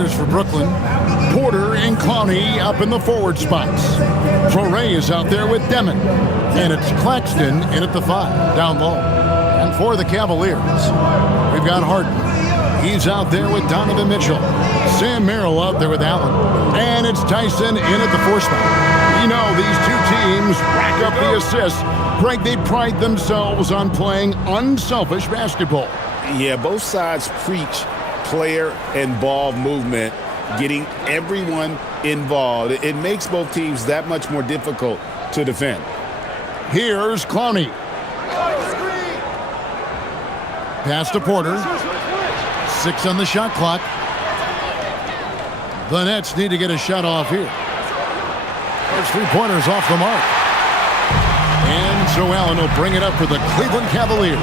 starters for Brooklyn. Porter and Clowney up in the forward spots. Torrey is out there with Demon. And it's Claxton in at the 5, down low. And for the Cavaliers, we've got Harden. He's out there with Donovan Mitchell. Sam Merrill out there with Allen. And it's Tyson in at the 4 spot. You know, these two teams rack up the assists. Greg, they pride themselves on playing unselfish basketball. Yeah, both sides preach player and ball movement, getting everyone involved. It makes both teams that much more difficult to defend. Here's Clowney. Pass to Porter. 6 on the shot clock. The Nets need to get a shot off here. First 3-pointers off the mark. And so Allen will bring it up for the Cleveland Cavaliers.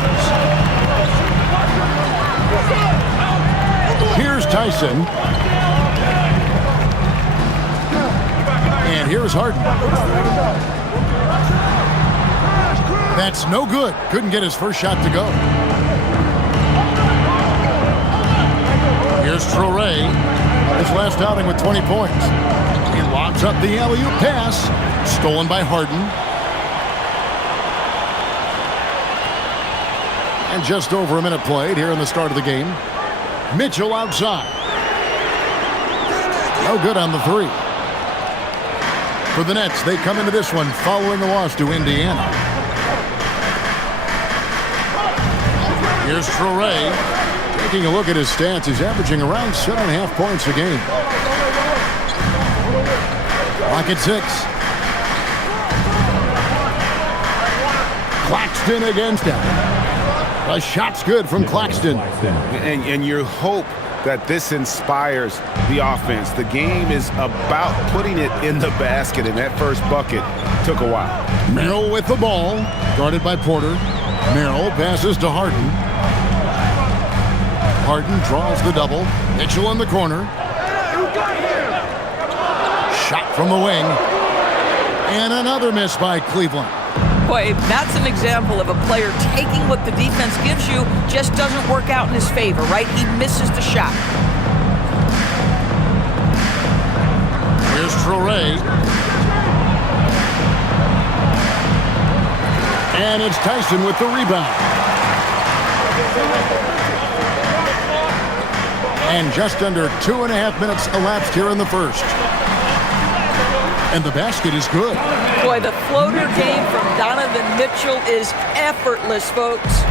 Here's Tyson. And here's Harden. That's no good. Couldn't get his first shot to go. Here's Torrey. His last outing with 20 points. He lobs up the alley-oop pass. Stolen by Harden. And just over a minute played here in the start of the game. Mitchell outside. No good on the 3. For the Nets, they come into this one following the loss to Indiana. Here's Torrey. Taking a look at his stats, he's averaging around 7.5 points a game. Clock at 6. Claxton against him. The shot's good from Claxton. And you hope that this inspires the offense. The game is about putting it in the basket, and that first bucket took a while. Merrill with the ball, guarded by Porter. Merrill passes to Harden. Harden draws the double. Mitchell in the corner. Shot from the wing. And another miss by Cleveland. Boy, that's an example of a player taking what the defense gives you, just doesn't work out in his favor, right? He misses the shot. Here's Torrey. And it's Tyson with the rebound. And just under 2.5 minutes elapsed here in the first. And the basket is good. Boy, the floater game from Donovan Mitchell is effortless, folks.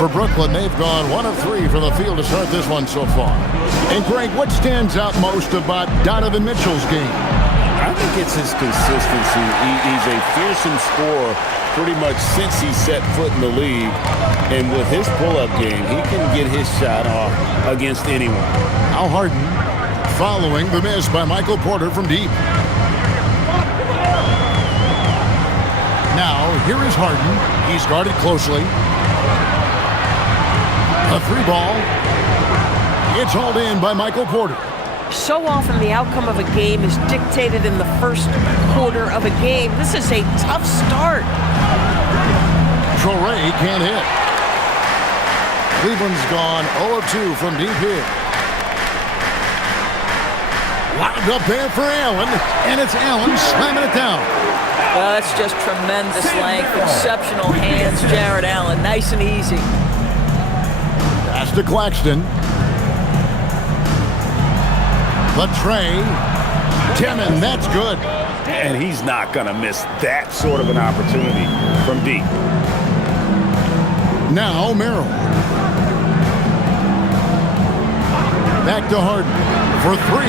For Brooklyn, they've gone 1 of 3 from the field to start this one so far. And Greg, what stands out most about Donovan Mitchell's game? I think it's his consistency. He's a fearsome scorer pretty much since he set foot in the league. And with his pull-up game, he can get his shot off against anyone. Now Harden following the miss by Michael Porter from deep. Now, here is Harden. He's guarded closely. A 3-ball. It's hauled in by Michael Porter. So often the outcome of a game is dictated in the first quarter of a game. This is a tough start. Torrey can't hit. Cleveland's gone 0 of 2 from deep here. Lobbed up there for Allen, and it's Allen slamming it down. Well, that's just tremendous length, exceptional hands, Jared Allen, nice and easy. Pass to Claxton. Latrey. Demon, that's good. And he's not going to miss that sort of an opportunity from deep. Now Merrill. Back to Harden for 3.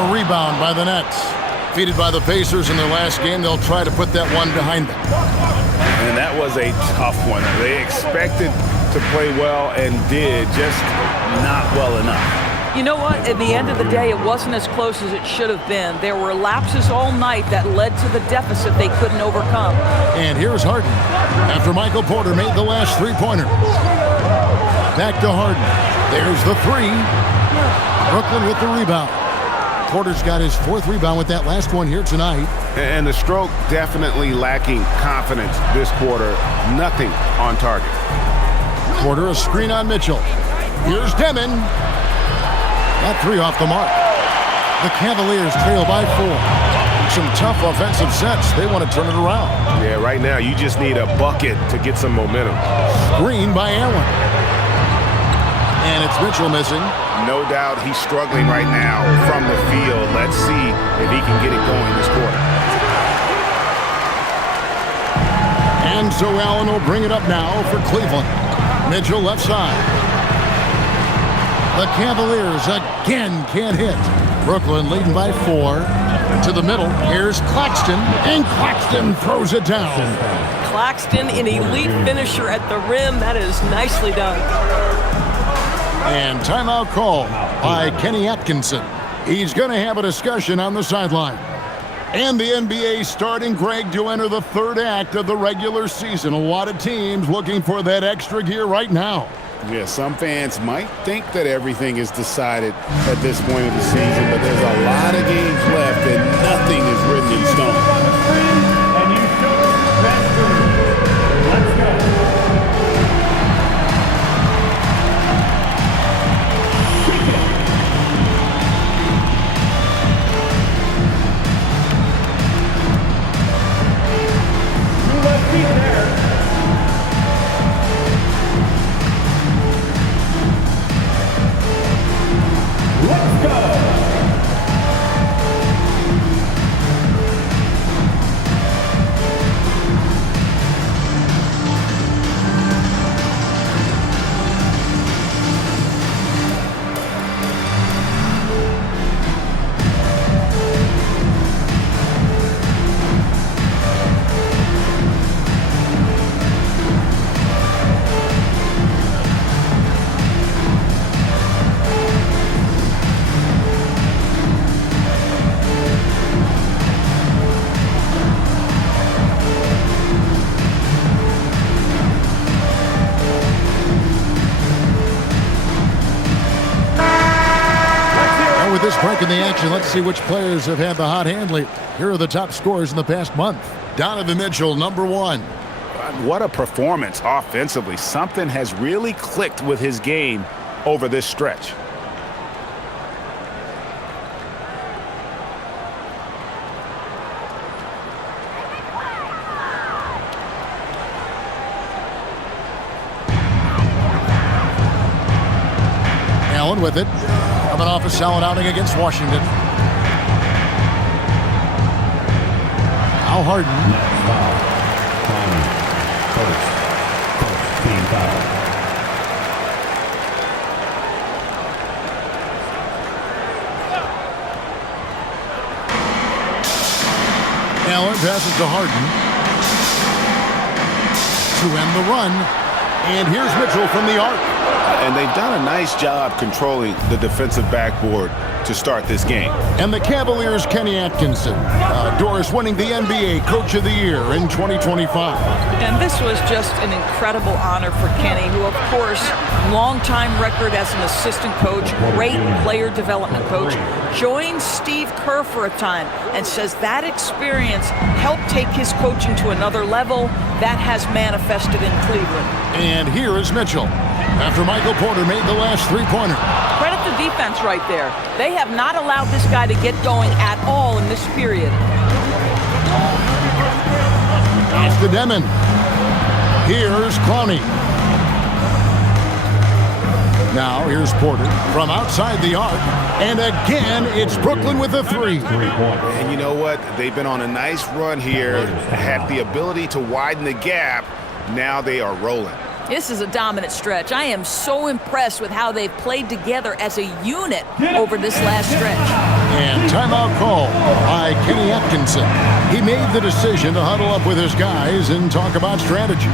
A rebound by the Nets. Defeated by the Pacers in their last game, they'll try to put that one behind them. And that was a tough one. They expected to play well and did, just not well enough. You know what? At the end of the day, it wasn't as close as it should have been. There were lapses all night that led to the deficit they couldn't overcome. And here's Harden after Michael Porter made the last 3-pointer. Back to Harden. There's the 3. Brooklyn with the rebound. Porter's got his 4th rebound with that last one here tonight. And the stroke definitely lacking confidence this quarter. Nothing on target. Porter a screen on Mitchell. Here's Demon. That three off the mark. The Cavaliers trail by 4. Some tough offensive sets. They want to turn it around. Yeah, right now you just need a bucket to get some momentum. Screen by Allen. And it's Mitchell missing. No doubt he's struggling right now from the field. Let's see if he can get it going this quarter. And so Allen will bring it up now for Cleveland. Mitchell left side. The Cavaliers again can't hit. Brooklyn leading by 4. To the middle. Here's Claxton. And Claxton throws it down. Claxton, an elite finisher at the rim. That is nicely done. And timeout call by Kenny Atkinson. He's going to have a discussion on the sideline. And the NBA starting, Greg, to enter the third act of the regular season. A lot of teams looking for that extra gear right now. Yeah, some fans might think that everything is decided at this point of the season, but there's a lot of games left and nothing is written in stone. With this break in the action, let's see which players have had the hot hand lately. Here are the top scorers in the past month. Donovan Mitchell, number 1. What a performance offensively. Something has really clicked with his game over this stretch. Allen with it. Coming off a solid outing against Washington. Al Harden. Allen passes to Harden. To end the run. And here's Mitchell from the arc. And they've done a nice job controlling the defensive backboard to start this game. And the Cavaliers' Kenny Atkinson. Doris winning the NBA Coach of the Year in 2025. And this was just an incredible honor for Kenny, who, of course, long-time record as an assistant coach, great player development coach, joined Steve Kerr for a time and says that experience helped take his coaching to another level. That has manifested in Cleveland. And here is Mitchell. After Michael Porter made the last three-pointer. Credit the defense right there. They have not allowed this guy to get going at all in this period. Pass to Demon. Here's Clowney. Now here's Porter from outside the arc. And again, it's Brooklyn with a three. And you know what? They've been on a nice run here, have the ability to widen the gap. Now they are rolling. This is a dominant stretch. I am so impressed with how they've played together as a unit over this last stretch. And timeout call by Kenny Atkinson. He made the decision to huddle up with his guys and talk about strategy.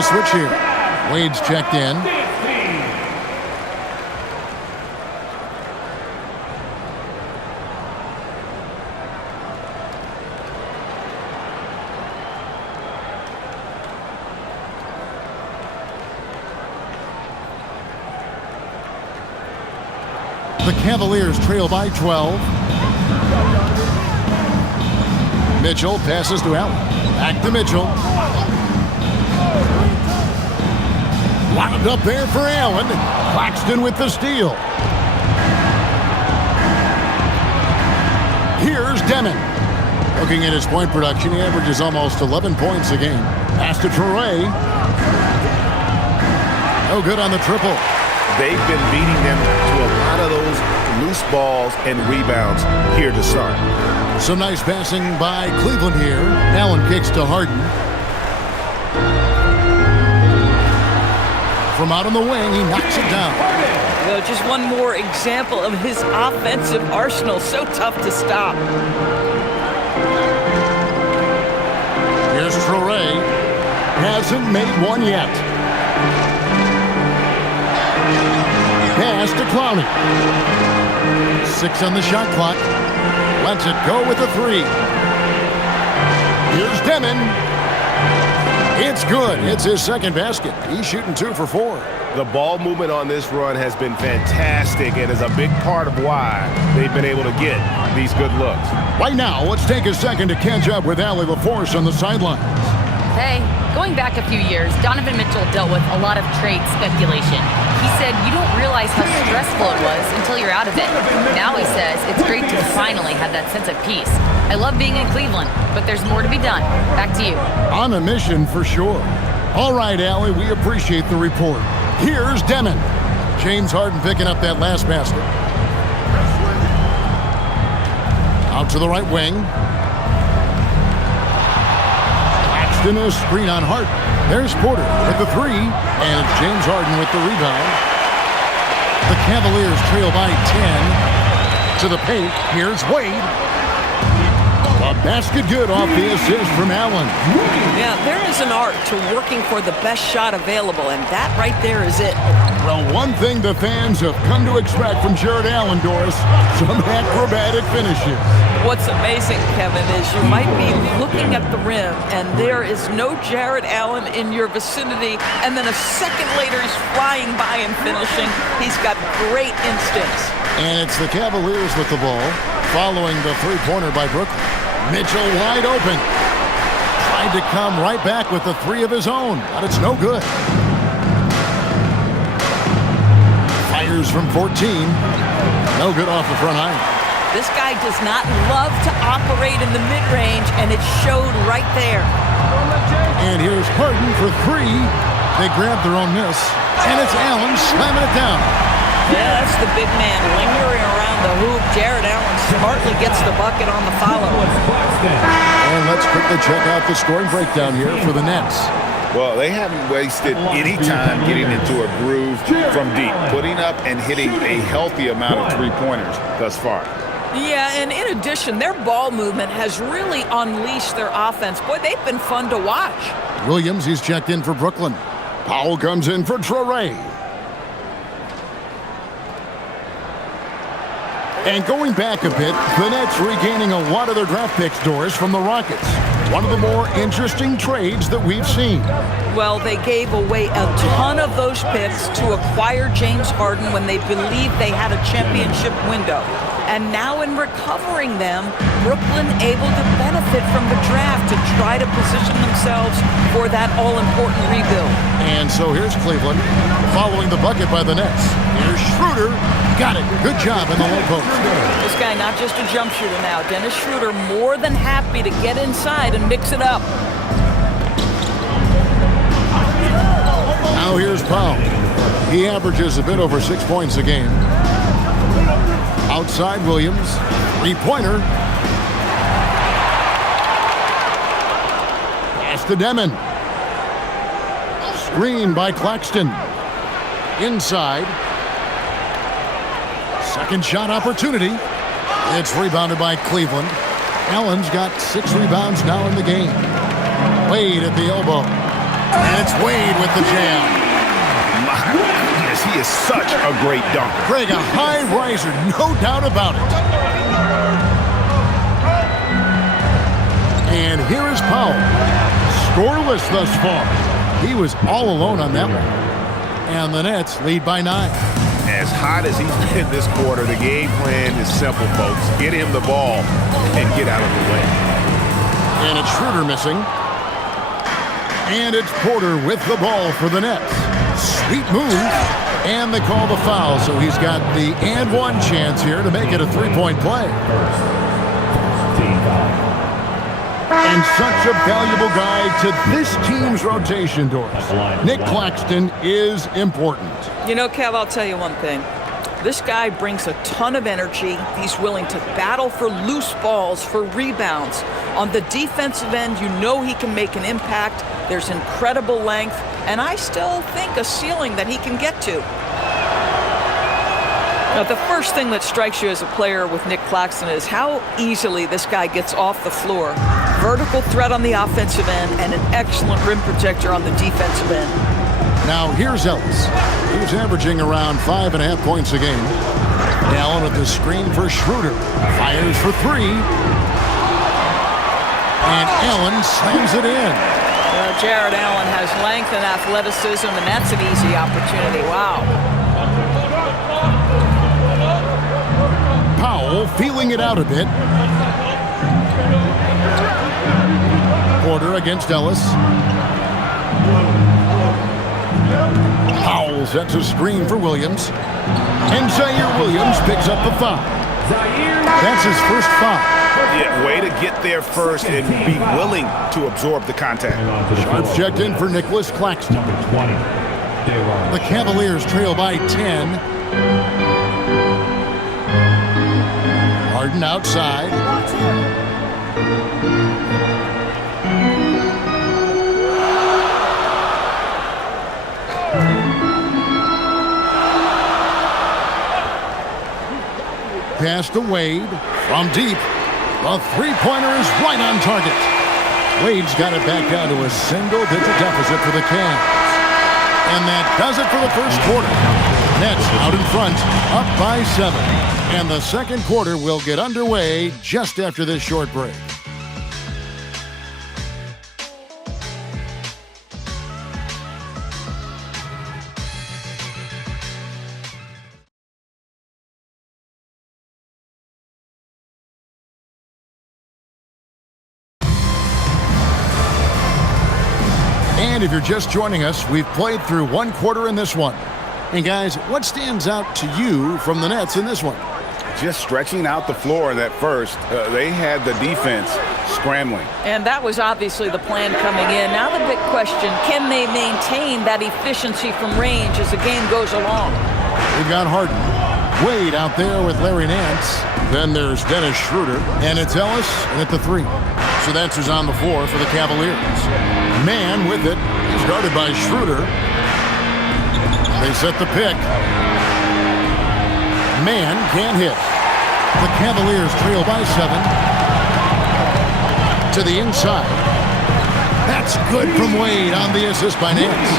a switch here. Wade's checked in. The Cavaliers trail by 12. Mitchell passes to Allen. Back to Mitchell. Wound up there for Allen. Claxton with the steal. Here's Demon. Looking at his point production, he averages almost 11 points a game. Pass to Traore. No good on the triple. They've been beating them to a lot of those loose balls and rebounds here to start. Some nice passing by Cleveland here. Allen kicks to Harden. From out on the wing, he knocks it down. Well, just one more example of his offensive arsenal. So tough to stop. Here's Traore. Hasn't made one yet. Pass to Clowney. 6 on the shot clock. Lets it go with a 3. Here's Demon. It's good. It's his second basket. He's shooting 2 for 4. The ball movement on this run has been fantastic and is a big part of why they've been able to get these good looks. Right now, let's take a second to catch up with Allie LaForce on the sidelines. Hey, going back a few years, Donovan Mitchell dealt with a lot of trade speculation. He said you don't realize how stressful it was until you're out of it. Now he says it's great to finally have that sense of peace. I love being in Cleveland, but there's more to be done. Back to you. On a mission for sure. All right, Allie, we appreciate the report. Here's Demon. James Harden picking up that last basket. Out to the right wing. Claxton a screen on Harden. There's Porter with the 3, and it's James Harden with the rebound. The Cavaliers trail by 10. To the paint, here's Wade. A basket good off the assist from Allen. Yeah, there is an art to working for the best shot available, and that right there is it. Well, one thing the fans have come to expect from Jared Allen, Doris, some acrobatic finishes. What's amazing, Kevin, is you might be looking at the rim, and there is no Jared Allen in your vicinity, and then a second later he's flying by and finishing. He's got great instincts. And it's the Cavaliers with the ball, following the three-pointer by Brooklyn. Mitchell wide open. Tried to come right back with the 3 of his own, but it's no good. Fires from 14. No good off the front iron. This guy does not love to operate in the mid-range, and it showed right there. And here's Harden for 3. They grabbed their own miss, and it's Allen slamming it down. Yeah, that's the big man lingering around the hoop. Jared Allen smartly gets the bucket on the follow. And let's quickly check out the scoring breakdown here for the Nets. Well, they haven't wasted any time getting into a groove from deep, putting up and hitting a healthy amount of three-pointers thus far. Yeah, and in addition, their ball movement has really unleashed their offense. Boy, they've been fun to watch. Williams, he's checked in for Brooklyn. Powell comes in for Traore. And going back a bit, the Nets regaining a lot of their draft picks, Doris, from the Rockets. One of the more interesting trades that we've seen. Well, they gave away a ton of those picks to acquire James Harden when they believed they had a championship window. And now in recovering them, Brooklyn able to benefit from the draft to try to position themselves for that all-important rebuild. And so here's Cleveland following the bucket by the Nets. Here's Schroeder. Got it. Good job in the low post. This guy not just a jump shooter now. Dennis Schroeder more than happy to get inside and mix it up. Now here's Powell. He averages a bit over 6 points a game. Outside Williams. Three-pointer. Pass to Demon. Screen by Claxton. Inside. Second shot opportunity. It's rebounded by Cleveland. Allen's got 6 rebounds now in the game. Wade at the elbow. And it's Wade with the jam. My goodness, he is such a great dunker. Greg, a high riser, no doubt about it. And here is Powell. Scoreless thus far. He was all alone on that one. And the Nets lead by 9. As hot as he's been this quarter, the game plan is simple, folks. Get him the ball and get out of the way. And it's Schroeder missing. And it's Porter with the ball for the Nets. Sweet move. And they call the foul, so he's got the and one chance here to make it a three-point play. And such a valuable guy to this team's rotation doors. Nick Claxton is important. You know, Kev, I'll tell you one thing. This guy brings a ton of energy. He's willing to battle for loose balls, for rebounds. On the defensive end, you know he can make an impact. There's incredible length, and I still think a ceiling that he can get to. Now, the first thing that strikes you as a player with Nick Claxton is how easily this guy gets off the floor. Vertical threat on the offensive end and an excellent rim protector on the defensive end. Now here's Ellis. He's averaging around 5.5 points a game. Allen with the screen for Schroeder. Fires for 3. And Allen slams it in. Jared Allen has length and athleticism, and that's an easy opportunity. Wow. Powell feeling it out a bit. Porter against Ellis. Powell sets a screen for Williams. And Zaire Williams picks up the foul. That's his first foul. Yeah, way to get there first and be willing to absorb the contact. Sharps checked in for Nicholas Claxton. The Cavaliers trail by 10. Harden outside. Pass to Wade from deep. The three-pointer is right on target. Wade's got it back down to a single-digit deficit for the Cavs. And that does it for the first quarter. Nets out in front, up by 7. And the second quarter will get underway just after this short break. And if you're just joining us, we've played through one quarter in this one. And guys, what stands out to you from the Nets in this one? Just stretching out the floor that first. They had the defense scrambling. And that was obviously the plan coming in. Now the big question, can they maintain that efficiency from range as the game goes along? We've got Harden. Wade out there with Larry Nance. Then there's Dennis Schroeder. And it's Ellis and at the 3. So that's who's on the floor for the Cavaliers. Man with it. He's guarded by Schroeder. They set the pick. Man can't hit. The Cavaliers trail by 7. To the inside. That's good from Wade on the assist by Nance.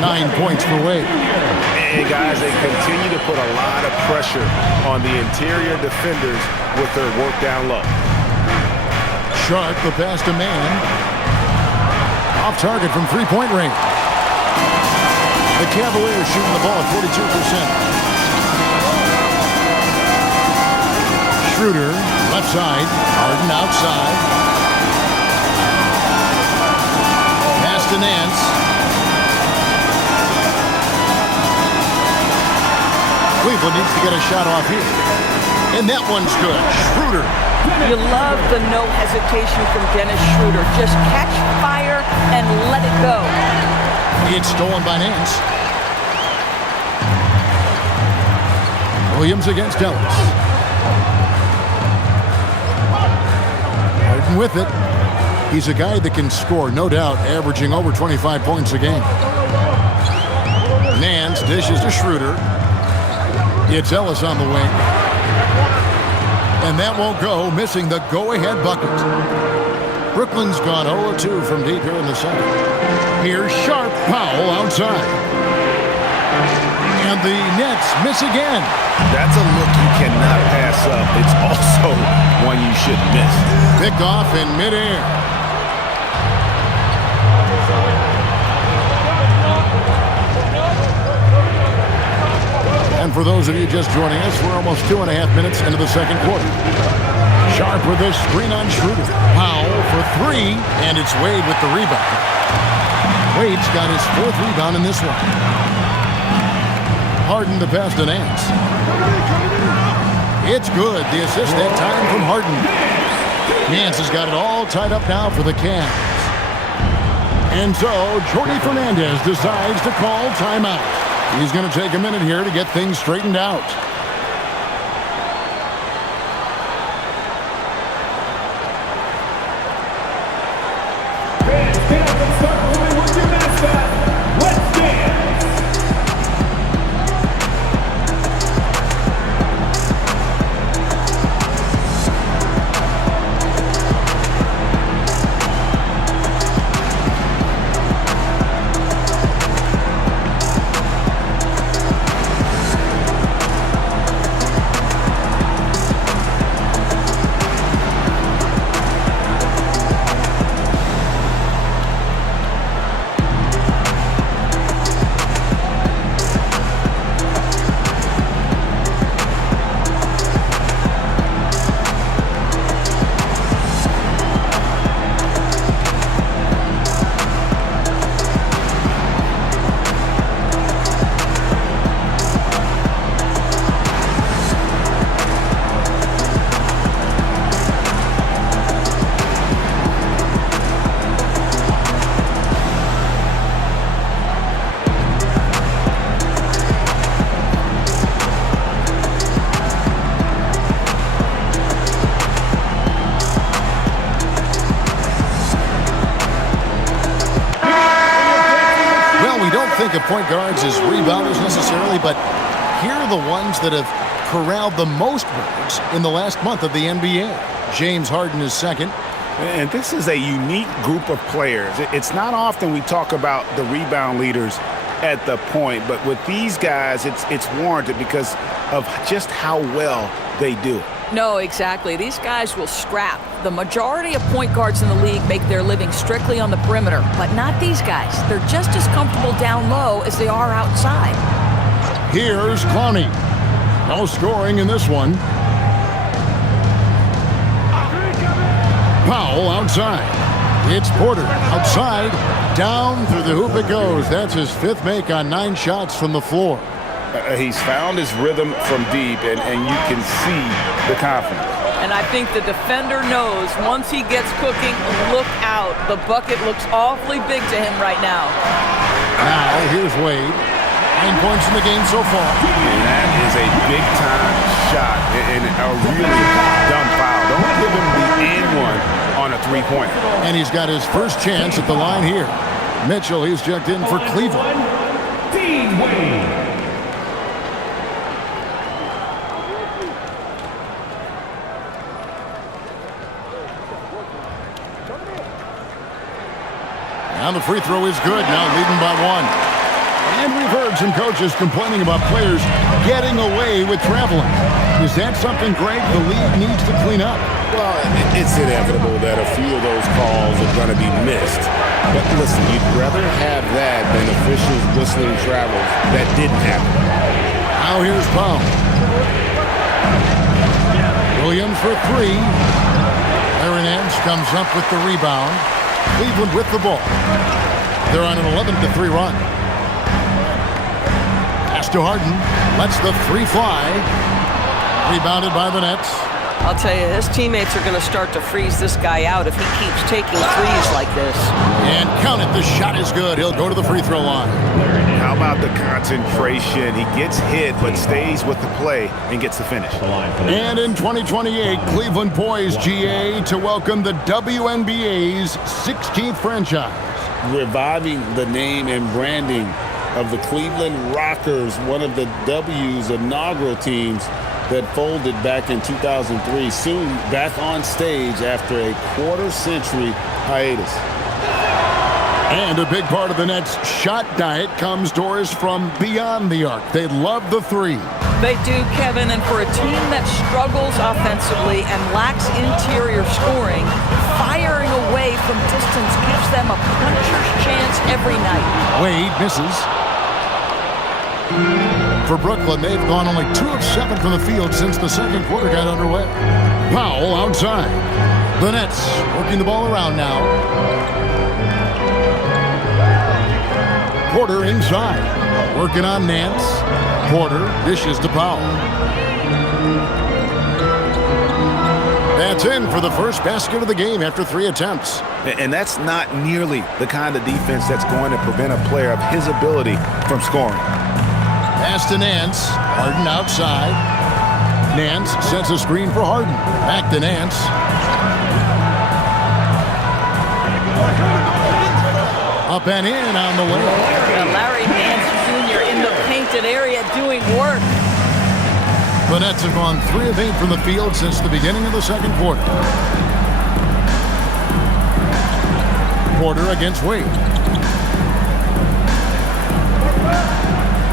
9 points for Wade. And guys, they continue to put a lot of pressure on the interior defenders with their work down low. Sharp, the pass to Man. Off target from three-point range. The Cavaliers shooting the ball at 42%. Schroeder, left side. Harden outside. Pass to Nance. Cleveland needs to get a shot off here. And that one's good. Schroeder. You love the no hesitation from Dennis Schroeder. Just catch fire and let it go. It's stolen by Nance. Williams against Ellis. Harden with it. He's a guy that can score, no doubt, averaging over 25 points a game. Nance dishes to Schroeder. It's Ellis on the wing. And that won't go, missing the go-ahead bucket. Brooklyn's gone 0-2 from deep here in the second. Here's Sharp, Powell outside. And the Nets miss again. That's a look you cannot pass up. It's also one you shouldn't miss. Picked off in midair. And for those of you just joining us, we're almost 2.5 minutes into the second quarter. Sharp with this screen on Schroeder. Powell for three, and it's Wade with the rebound. Wade's got his fourth rebound in this one. Harden the pass to Nance. It's good. The assist that time from Harden. Nance has got it all tied up now for the Cavs. And so Jordi Fernandez decides to call timeout. He's going to take a minute here to get things straightened out. Think of point guards as rebounders necessarily, but here are the ones that have corralled the most boards in the last month of the NBA. James Harden is second. And this is a unique group of players. It's not often we talk about the rebound leaders at the point, but with these guys, it's warranted because of just how well they do it. No, exactly. These guys will scrap. The majority of point guards in the league make their living strictly on the perimeter, but not these guys. They're just as comfortable down low as they are outside. Here's Clowney. No scoring in this one. Powell outside. It's Porter outside. Down through the hoop it goes. That's his fifth make on 9 shots from the floor. He's found his rhythm from deep, and you can see the confidence. And I think the defender knows once he gets cooking, look out. The bucket looks awfully big to him right now. Now, here's Wade. 9 points in the game so far. And that is a big-time shot and a really dumb foul. Don't give him the and one on a three-pointer. And he's got his first chance at the line here. Mitchell, he's checked in for Cleveland. Dean Wade. And the free throw is good, now leading by 1. And we've heard some coaches complaining about players getting away with traveling. Is that something, Greg, the league needs to clean up? Well, it's inevitable that a few of those calls are going to be missed. But listen, you'd rather have that than officials whistling travels that didn't happen. Now here's Powell. Williams for 3. Aaron Nance comes up with the rebound. Cleveland with the ball. They're on an 11-3 run. Pass to Harden. Lets the 3 fly. Rebounded by the Nets. I'll tell you, his teammates are going to start to freeze this guy out if he keeps taking threes like this. And count it. The shot is good. He'll go to the free throw line. How about the concentration? He gets hit but stays with the play and gets the finish. And in 2028, Cleveland poised, GA, to welcome the WNBA's 16th franchise. Reviving the name and branding of the Cleveland Rockers, one of the W's inaugural teams that folded back in 2003, soon back on stage after a quarter-century hiatus. And a big part of the Nets' shot diet comes, Doris, from beyond the arc. They love the three. They do, Kevin, and for a team that struggles offensively and lacks interior scoring, firing away from distance gives them a puncher's chance every night. Wade misses. For Brooklyn, they've gone only 2 of 7 from the field since the second quarter got underway. Powell outside. The Nets working the ball around now. Porter inside. Working on Nance. Porter dishes to Powell. That's in for the first basket of the game after 3 attempts. And that's not nearly the kind of defense that's going to prevent a player of his ability from scoring. Pass to Nance. Harden outside. Nance sets a screen for Harden. Back to Nance. Up and in on the way. Larry Nance Jr. in the painted area doing work. The Nets have gone 3 of 8 from the field since the beginning of the second quarter. Porter against Wade.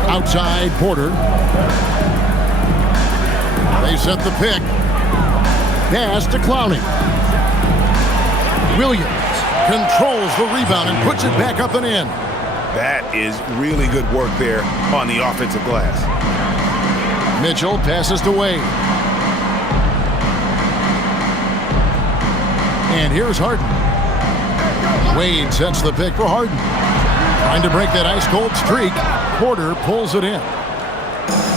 Outside Porter. They set the pick. Pass to Clowney. Williams controls the rebound and puts it back up and in. That is really good work there on the offensive glass. Mitchell passes to Wade. And here's Harden. Wade sets the pick for Harden. Trying to break that ice-cold streak. Porter pulls it in.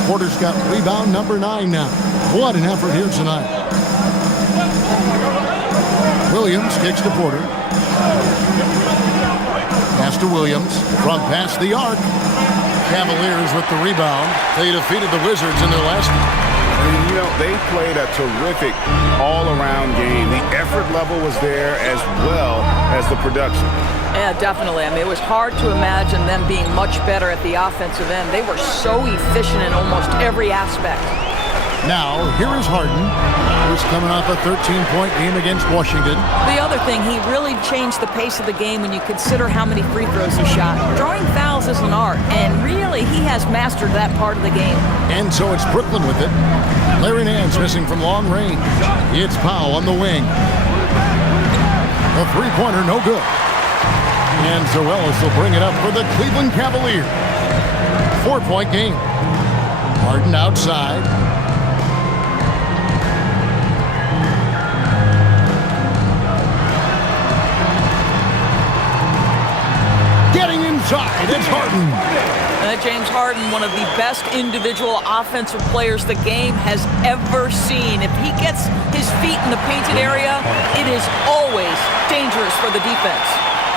Porter's got rebound number 9 now. What an effort here tonight. Williams kicks to Porter. Pass to Williams from past the arc. Cavaliers with the rebound. They defeated the Wizards in their last one. And, you know, they played a terrific all-around game. The effort level was there as well as the production. Yeah, definitely. I mean, it was hard to imagine them being much better at the offensive end. They were so efficient in almost every aspect. Now, here is Harden, who's coming off a 13-point game against Washington. The other thing, he really changed the pace of the game when you consider how many free throws he shot. Drawing fouls is an art, and really, he has mastered that part of the game. And so it's Brooklyn with it. Larry Nance missing from long range. It's Powell on the wing. A three-pointer, no good. And Zorellis will bring it up for the Cleveland Cavaliers. 4-point game. Harden outside. Getting inside, it's Harden. James Harden, one of the best individual offensive players the game has ever seen. If he gets his feet in the painted area, it is always dangerous for the defense.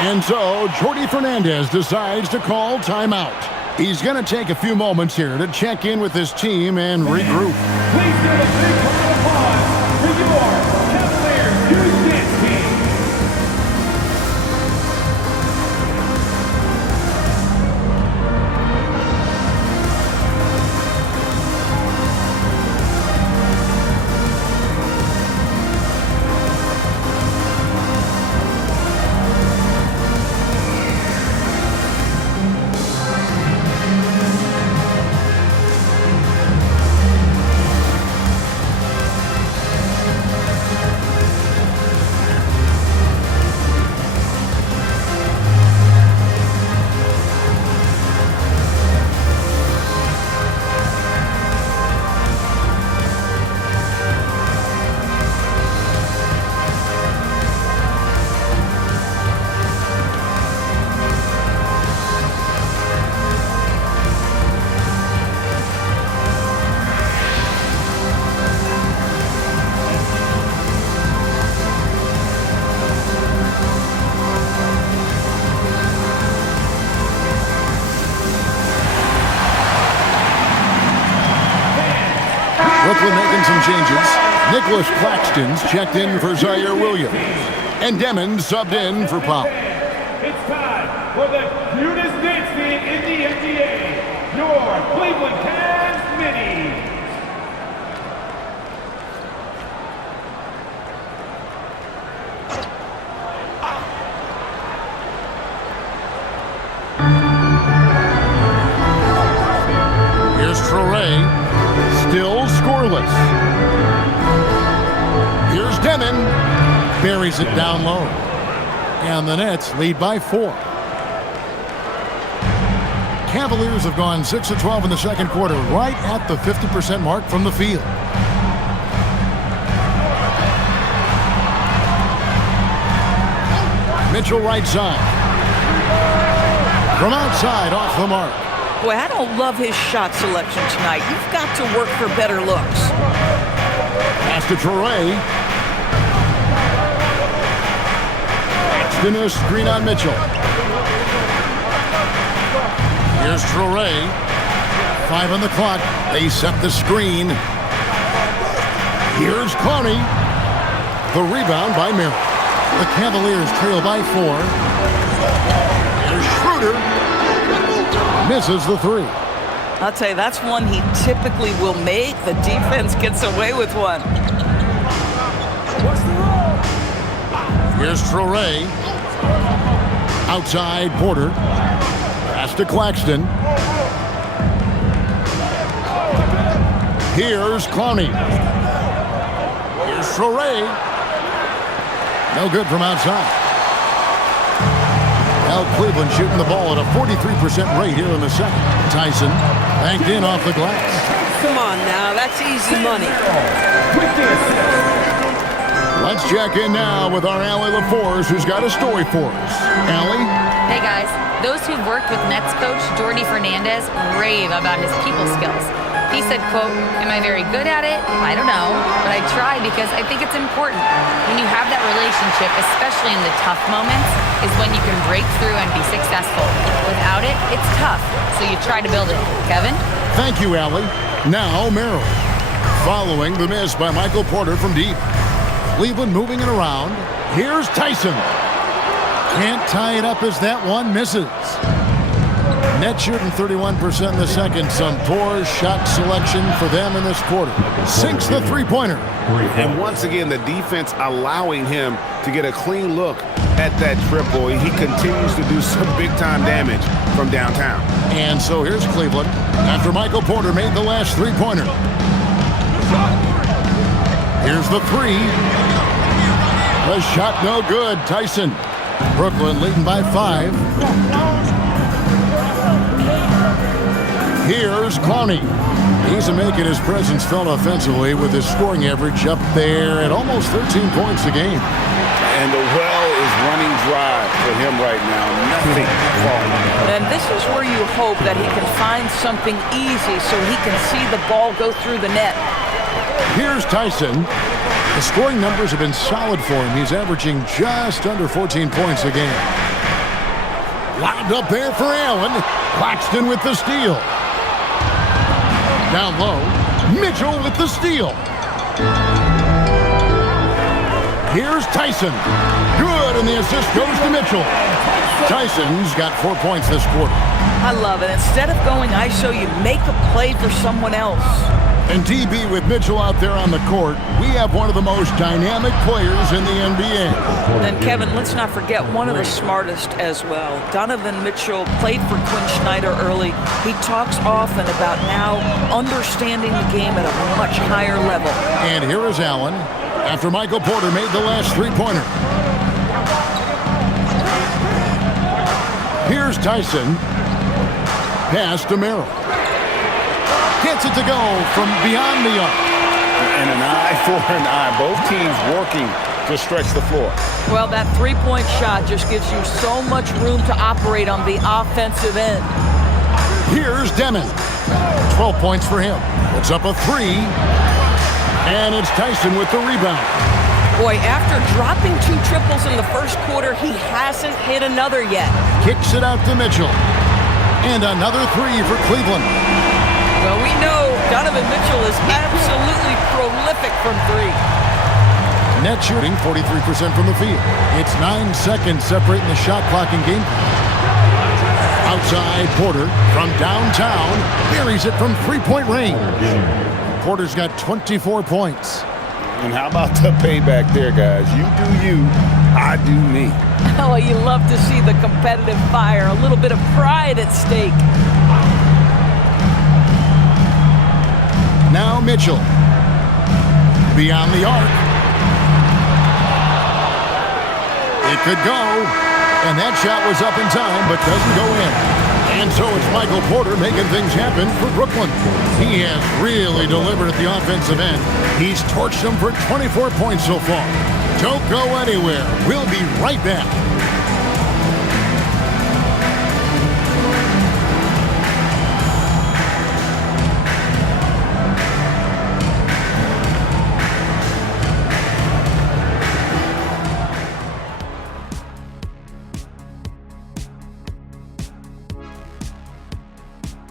And so, Jordi Fernandez decides to call timeout. He's going to take a few moments here to check in with his team and regroup. Please give a big round of applause for your Cavaliers Houston team. Brooklyn making some changes. Nicholas Claxton's checked in for Zaire Williams. And Demons subbed in for Powell. It's time for the cutest dance team in the NBA, your Cleveland Cavs Minis. Traore, still scoreless. Here's Demon, buries it down low. And the Nets lead by 4. Cavaliers have gone 6 of 12 in the second quarter, right at the 50% mark from the field. Mitchell right side. From outside, off the mark. Boy, I don't love his shot selection tonight. You've got to work for better looks. Pass to Traore. Paxton a screen on Mitchell. Here's Traore. 5 on the clock. They set the screen. Here's Clowney. The rebound by Merrill. The Cavaliers trail by 4. Here's Schroeder. Misses the 3. I'll tell you, that's one he typically will make. The defense gets away with one. Here's Traore. Outside Porter. Pass to Claxton. Here's Clowney. Here's Traore. No good from outside. Now Cleveland shooting the ball at a 43% rate here in the second. Tyson banked in off the glass. Come on now, that's easy money. Let's check in now with our Allie LaForce, who's got a story for us. Allie? Hey guys, those who've worked with Nets coach Jordi Fernandez rave about his people skills. He said, quote, "Am I very good at it? I don't know, but I try because I think it's important. When you have that relationship, especially in the tough moments, is when you can break through and be successful. Without it, it's tough, so you try to build it." Kevin? Thank you, Allie. Now, Merrill. Following the miss by Michael Porter from deep. Cleveland moving it around. Here's Tyson. Can't tie it up as that one misses. Net shooting 31% in the second. Some poor shot selection for them in this quarter. Sinks the three-pointer. And once again, the defense allowing him to get a clean look at that triple. He continues to do some big-time damage from downtown. And so here's Cleveland after Michael Porter made the last three-pointer. Here's the 3. The shot no good. Tyson. Brooklyn leading by 5. Here's Clowney. He's making his presence felt offensively with his scoring average up there at almost 13 points a game. And the well is running dry for him right now. Nothing falling. And this is where you hope that he can find something easy so he can see the ball go through the net. Here's Tyson. The scoring numbers have been solid for him. He's averaging just under 14 points a game. Lobbed up there for Allen. Claxton with the steal. Down low, Mitchell with the steal. Here's Tyson. Good, and the assist goes to Mitchell. Tyson's got 4 points this quarter. I love it. Instead of going ISO, you make a play for someone else. And DB with Mitchell out there on the court, we have one of the most dynamic players in the NBA. And Kevin, let's not forget one of the smartest as well. Donovan Mitchell played for Quinn Snyder early. He talks often about now understanding the game at a much higher level. And here is Allen after Michael Porter made the last three-pointer. Here's Tyson. Pass to Merrill. Gets it to go from beyond the arc. And an eye for an eye. Both teams working to stretch the floor. Well, that three-point shot just gives you so much room to operate on the offensive end. Here's Demon. 12 points for him. It's up a 3. And it's Tyson with the rebound. Boy, after dropping 2 triples in the first quarter, he hasn't hit another yet. Kicks it out to Mitchell. And another 3 for Cleveland. Well, we know Donovan Mitchell is absolutely prolific from 3. Net shooting 43% from the field. It's 9 seconds separating the shot clock and game clock. Outside Porter from downtown buries it from three-point range. Porter's got 24 points. And how about the payback there, guys? You do you, I do me. Oh, you love to see the competitive fire, a little bit of pride at stake. Mitchell. Beyond the arc. It could go. And that shot was up in time, but doesn't go in. And so it's Michael Porter making things happen for Brooklyn. He has really delivered at the offensive end. He's torched them for 24 points so far. Don't go anywhere. We'll be right back.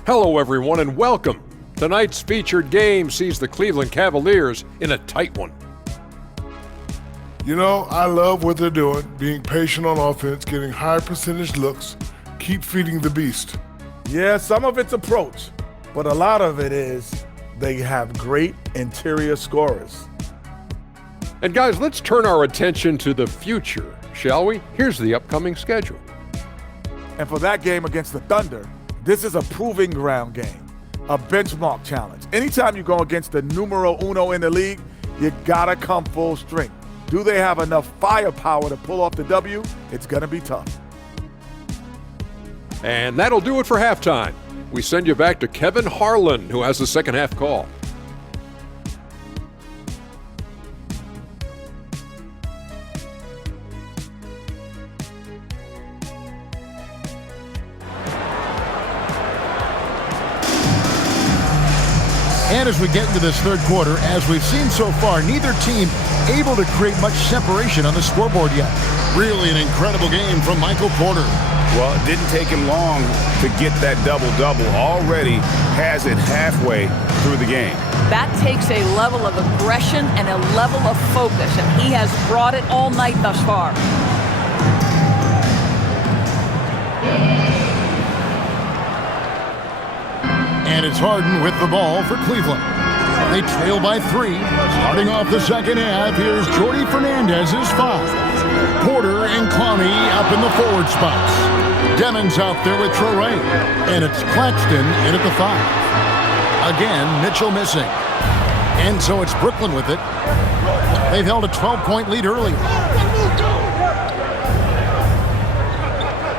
Hello, everyone, and welcome. Tonight's featured game sees the Cleveland Cavaliers in a tight one. You know, I love what they're doing, being patient on offense, getting high percentage looks, keep feeding the beast. Yeah, some of it's approach, but a lot of it is they have great interior scorers. And guys, let's turn our attention to the future, shall we? Here's the upcoming schedule. And for that game against the Thunder, this is a proving ground game, a benchmark challenge. Anytime you go against the numero uno in the league, you gotta come full strength. Do they have enough firepower to pull off the W? It's gonna be tough. And that'll do it for halftime. We send you back to Kevin Harlan, who has the second half call. And as we get into this third quarter, as we've seen so far, neither team able to create much separation on the scoreboard yet. Really an incredible game from Michael Porter. Well, it didn't take him long to get that double-double. Already has it halfway through the game. That takes a level of aggression and a level of focus, and he has brought it all night thus far. And it's Harden with the ball for Cleveland. They trail by 3. Starting off the second half, here's Jordy Fernandez's 5. Porter and Clowney up in the forward spots. Demon's out there with Traore. And it's Claxton in at the 5. Again, Mitchell missing. And so it's Brooklyn with it. They've held a 12-point lead early.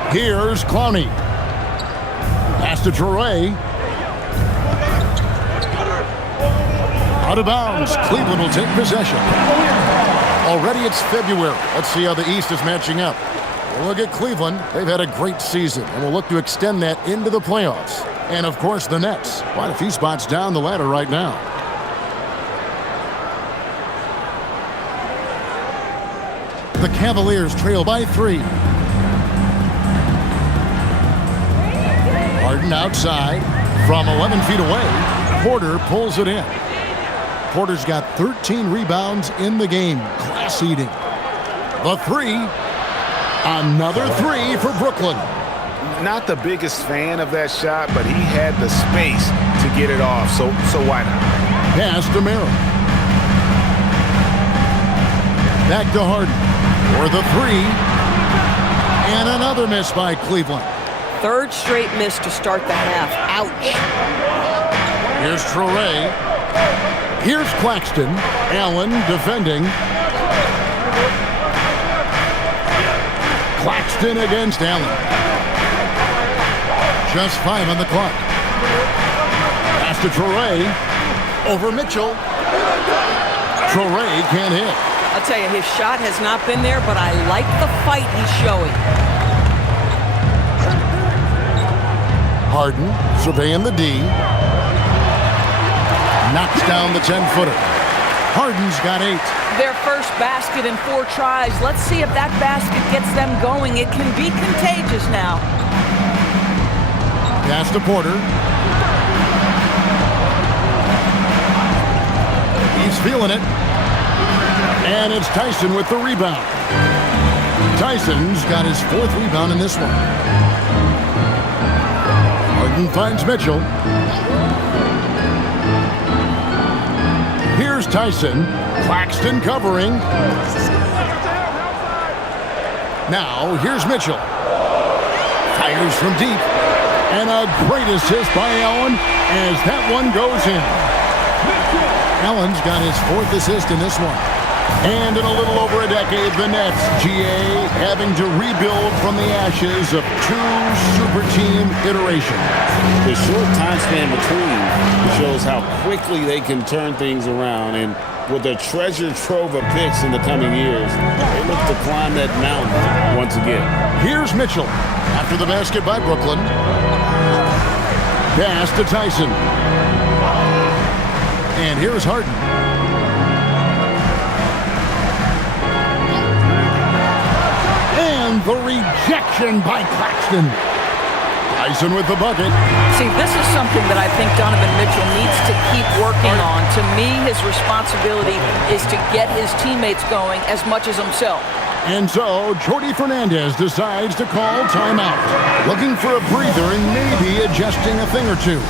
Here's Clowney. Pass to Traore. Out of bounds. Cleveland will take possession. Already it's February. Let's see how the East is matching up. We'll look at Cleveland. They've had a great season, and we'll look to extend that into the playoffs. And, of course, the Nets. Quite a few spots down the ladder right now. The Cavaliers trail by 3. Harden outside from 11 feet away. Porter pulls it in. Porter's got 13 rebounds in the game. Class eating. The 3. Another 3 for Brooklyn. Not the biggest fan of that shot, but he had the space to get it off, so why not? Pass to Merrill. Back to Harden for the 3. And another miss by Cleveland. Third straight miss to start the half. Ouch. Here's Traore. Here's Claxton. Allen defending. Claxton against Allen. Just 5 on the clock. Pass to Traore. Over Mitchell. Traore can't hit. I'll tell you, his shot has not been there, but I like the fight he's showing. Harden surveying the D. Knocks down the 10-footer. Harden's got 8. Their first basket in 4 tries. Let's see if that basket gets them going. It can be contagious now. Pass to Porter. He's feeling it. And it's Tyson with the rebound. Tyson's got his 4th rebound in this one. Harden finds Mitchell. Here's Tyson. Claxton covering. Now, here's Mitchell. Fires from deep. And a great assist by Allen as that one goes in. Allen's got his 4th assist in this one. And in a little over a decade, the Nets, GA, having to rebuild from the ashes of 2 super team iterations. The short time span between shows how quickly they can turn things around, and with a treasure trove of picks in the coming years, they look to climb that mountain once again. Here's Mitchell after the basket by Brooklyn. Pass to Tyson. And here's Harden. And the rejection by Claxton. Tyson with the bucket. See, this is something that I think Donovan Mitchell needs to keep working on. To me, his responsibility is to get his teammates going as much as himself. And so, Jordi Fernandez decides to call timeout. Looking for a breather and maybe adjusting a thing or two.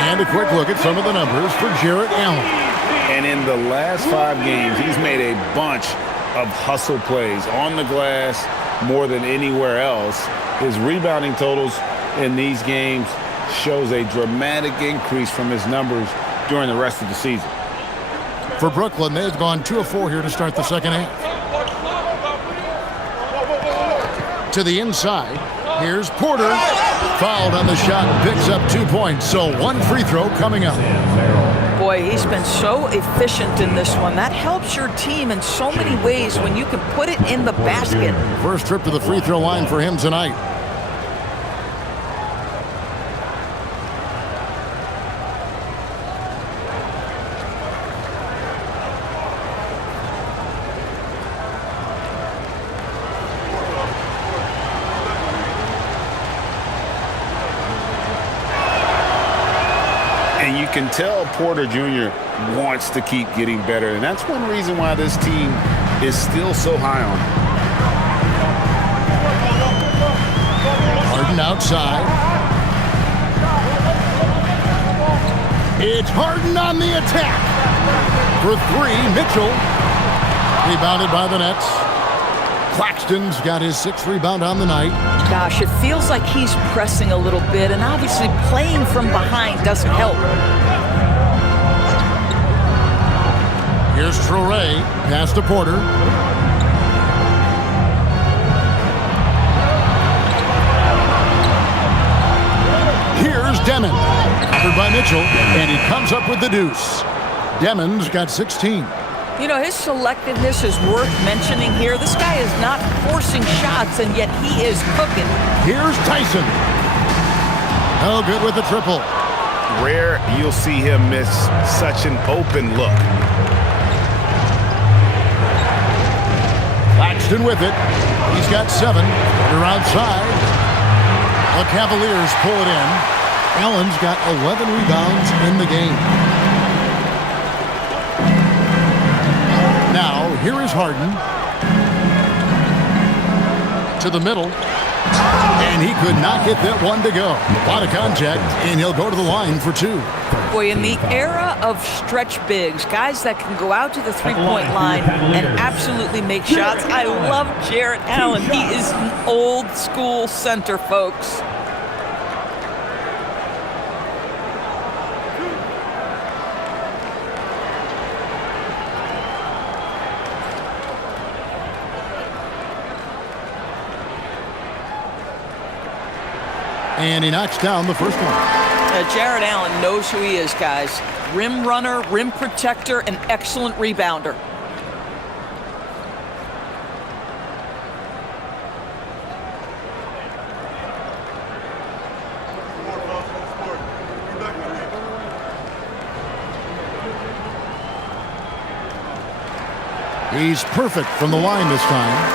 And a quick look at some of the numbers for Jarrett Allen. And in the last 5 games, he's made a bunch of hustle plays on the glass more than anywhere else. His rebounding totals in these games shows a dramatic increase from his numbers during the rest of the season. For Brooklyn, they've gone 2 of 4 here to start the second half. To the inside, here's Porter. Fouled on the shot, picks up 2 points, so 1 free throw coming up. Boy, he's been so efficient in this one. That helps your team in so many ways when you can put it in the basket. First trip to the free throw line for him tonight. And you can tell Porter Jr. wants to keep getting better. And that's one reason why this team is still so high on him. Harden outside. It's Harden on the attack. For 3, Mitchell. Rebounded by the Nets. Claxton's got his 6th rebound on the night. Gosh, it feels like he's pressing a little bit, and obviously playing from behind doesn't help. Here's Traoré, pass to Porter. Here's Demon, covered by Mitchell, and he comes up with the deuce. Demon's got 16. You know, his selectiveness is worth mentioning here. This guy is not forcing shots, and yet he is cooking. Here's Tyson. Oh, good with the triple. Rare you'll see him miss such an open look. Claxton with it. He's got 7. They're outside. The Cavaliers pull it in. Allen's got 11 rebounds in the game. Now, here is Harden. To the middle. And he could not get that one to go. A lot of contact, and he'll go to the line for 2. Boy, in the era of stretch bigs, guys that can go out to the three-point line and absolutely make shots, I love Jarrett Allen. He is an old-school center, folks. And he knocks down the first one. Jared Allen knows who he is, guys. Rim runner, rim protector, and excellent rebounder. He's perfect from the line this time.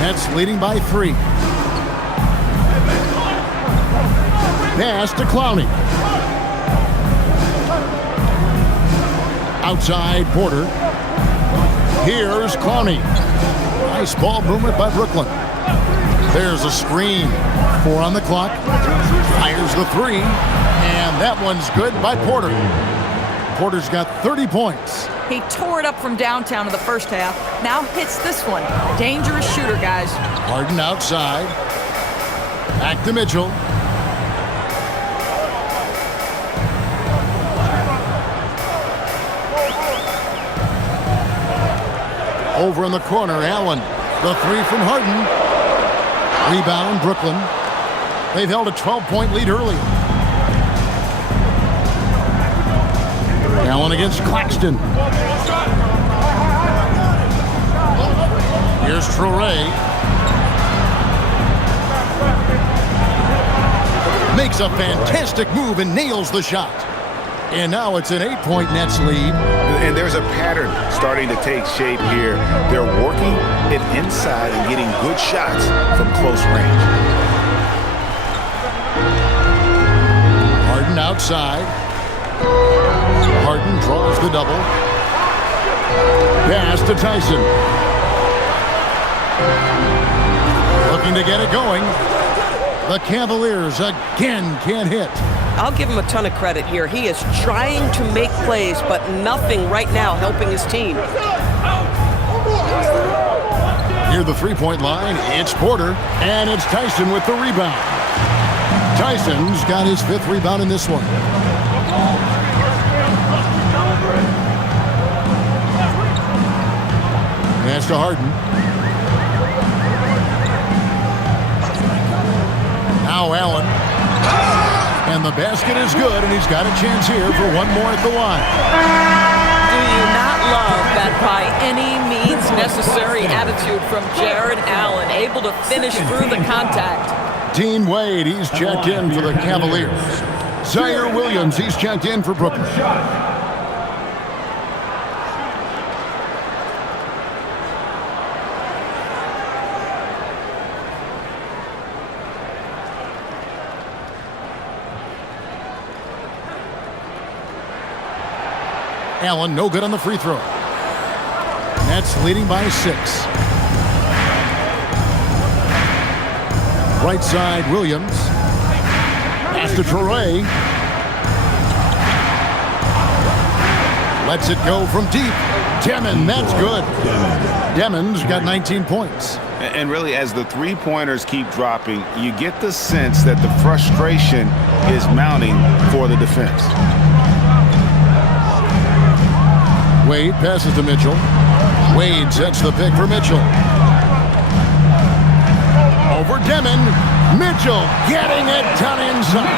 Nets leading by 3. Pass to Clowney. Outside Porter. Here's Clowney. Nice ball movement by Brooklyn. There's a screen. 4 on the clock. Fires the 3. And that one's good by Porter. Porter's got 30 points. He tore it up from downtown in the first half. Now hits this one. Dangerous shooter, guys. Harden outside. Back to Mitchell. Over in the corner, Allen. The 3 from Harden. Rebound, Brooklyn. They've held a 12-point lead earlier. Allen against Claxton. Here's Traoré. Makes a fantastic move and nails the shot. And now it's an 8-point Nets lead. And there's a pattern starting to take shape here. They're working it inside and getting good shots from close range. Harden outside. Harden draws the double. Pass to Tyson. Looking to get it going. The Cavaliers again can't hit. I'll give him a ton of credit here. He is trying to make plays, but nothing right now helping his team. Near the three-point line, it's Porter, and it's Tyson with the rebound. Tyson's got his 5th rebound in this one. Pass to Harden. Now Allen. And the basket is good, and he's got a chance here for one more at the line. Do you not love that by any means necessary attitude from Jared Allen, able to finish through the contact? Dean Wade, he's checked in for the Cavaliers. Zaire Williams, he's checked in for Brooklyn. Allen, no good on the free throw. Nets leading by 6. Right side, Williams. Pass to Traoré. Lets it go from deep. Demon, that's good. Demon's got 19 points. And really, as the three-pointers keep dropping, you get the sense that the frustration is mounting for the defense. Wade passes to Mitchell. Wade sets the pick for Mitchell. Over Demon. Mitchell getting it done inside.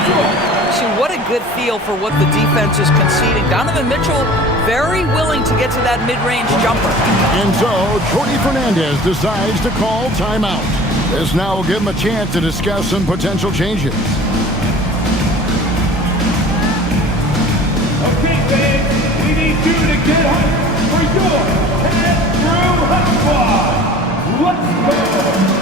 See, what a good feel for what the defense is conceding. Donovan Mitchell very willing to get to that mid-range jumper. And so, Jordi Fernandez decides to call timeout. This now will give him a chance to discuss some potential changes. Okay, fans, we need you to get hyped for your head through hot squad. Let's go!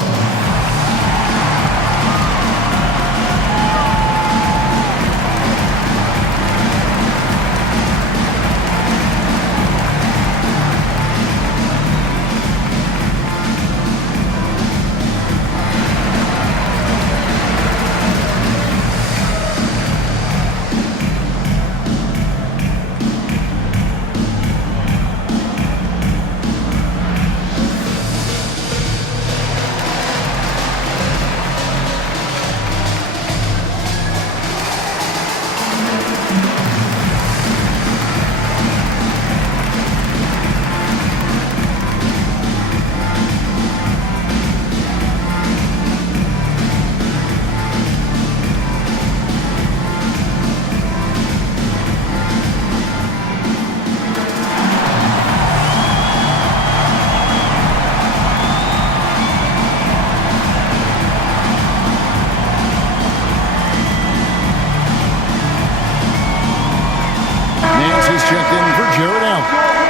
is checked in for Jared Allen.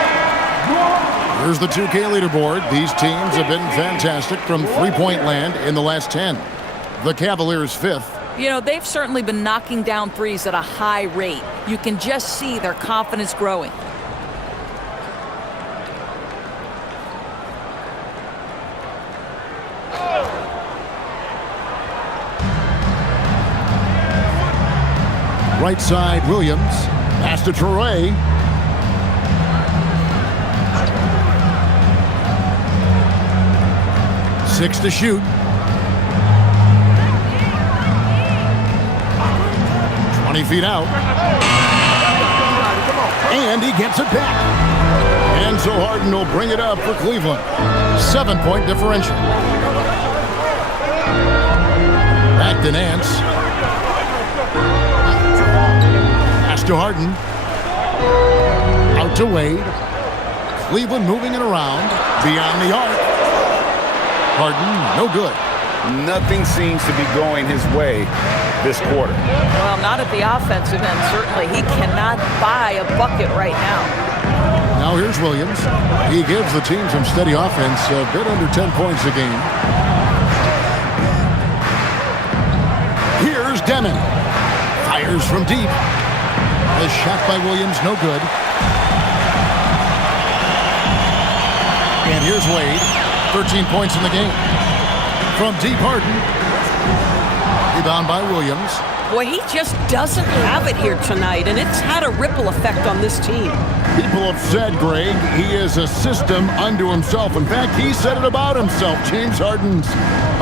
Here's the 2K leaderboard. These teams have been fantastic from three-point land in the last 10. The Cavaliers 5th. You know, they've certainly been knocking down threes at a high rate. You can just see their confidence growing. Right side, Williams. Pass to Traore. Six to shoot. 20 feet out. And he gets it back. And so Harden will bring it up for Cleveland. 7-point differential. Back to Nance. Pass to Harden. Out to Wade. Cleveland moving it around. Beyond the arc. Harden, no good. Nothing seems to be going his way this quarter. Well, not at the offensive end, certainly. He cannot buy a bucket right now. Now here's Williams. He gives the team some steady offense, a bit under 10 points a game. Here's Demon. Fires from deep. A shot by Williams, no good. And here's Wade. 13 points in the game. From deep, Harden. Rebound by Williams. Boy, he just doesn't have it here tonight, and it's had a ripple effect on this team. People have said, Greg, he is a system unto himself. In fact, he said it about himself. James Harden's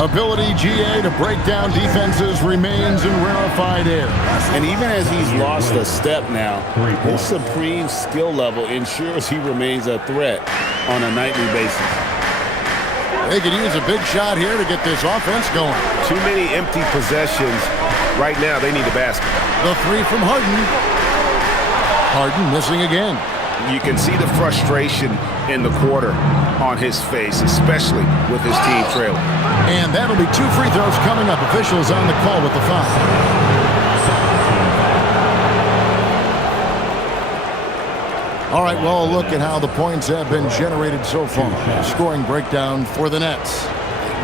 ability, GA, to break down defenses remains in rarefied air. And even as he's lost a step now, his supreme skill level ensures he remains a threat on a nightly basis. They could use a big shot here to get this offense going. Too many empty possessions. Right now, they need a basket. The three from Harden. Harden missing again. You can see the frustration in the quarter on his face, especially with his team trailing. And that'll be 2 free throws coming up. Officials on the call with the foul. All right, well, look at how the points have been generated so far. Scoring breakdown for the Nets.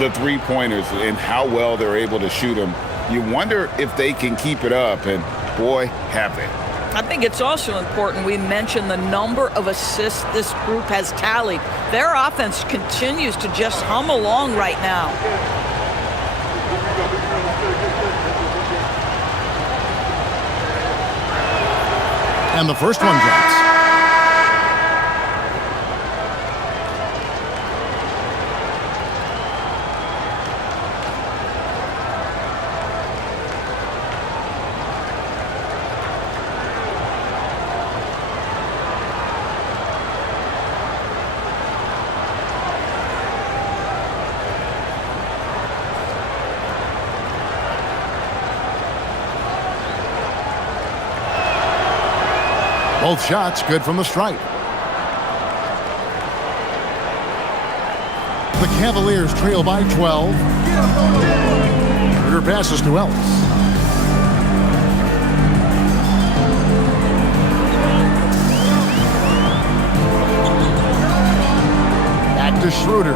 The three-pointers and how well they're able to shoot them. You wonder if they can keep it up, and boy, have they. I think it's also important we mention the number of assists this group has tallied. Their offense continues to just hum along right now. And the first one drops. Both shots good from the stripe. The Cavaliers trail by 12. Her passes to Ellis. Back to Schroeder.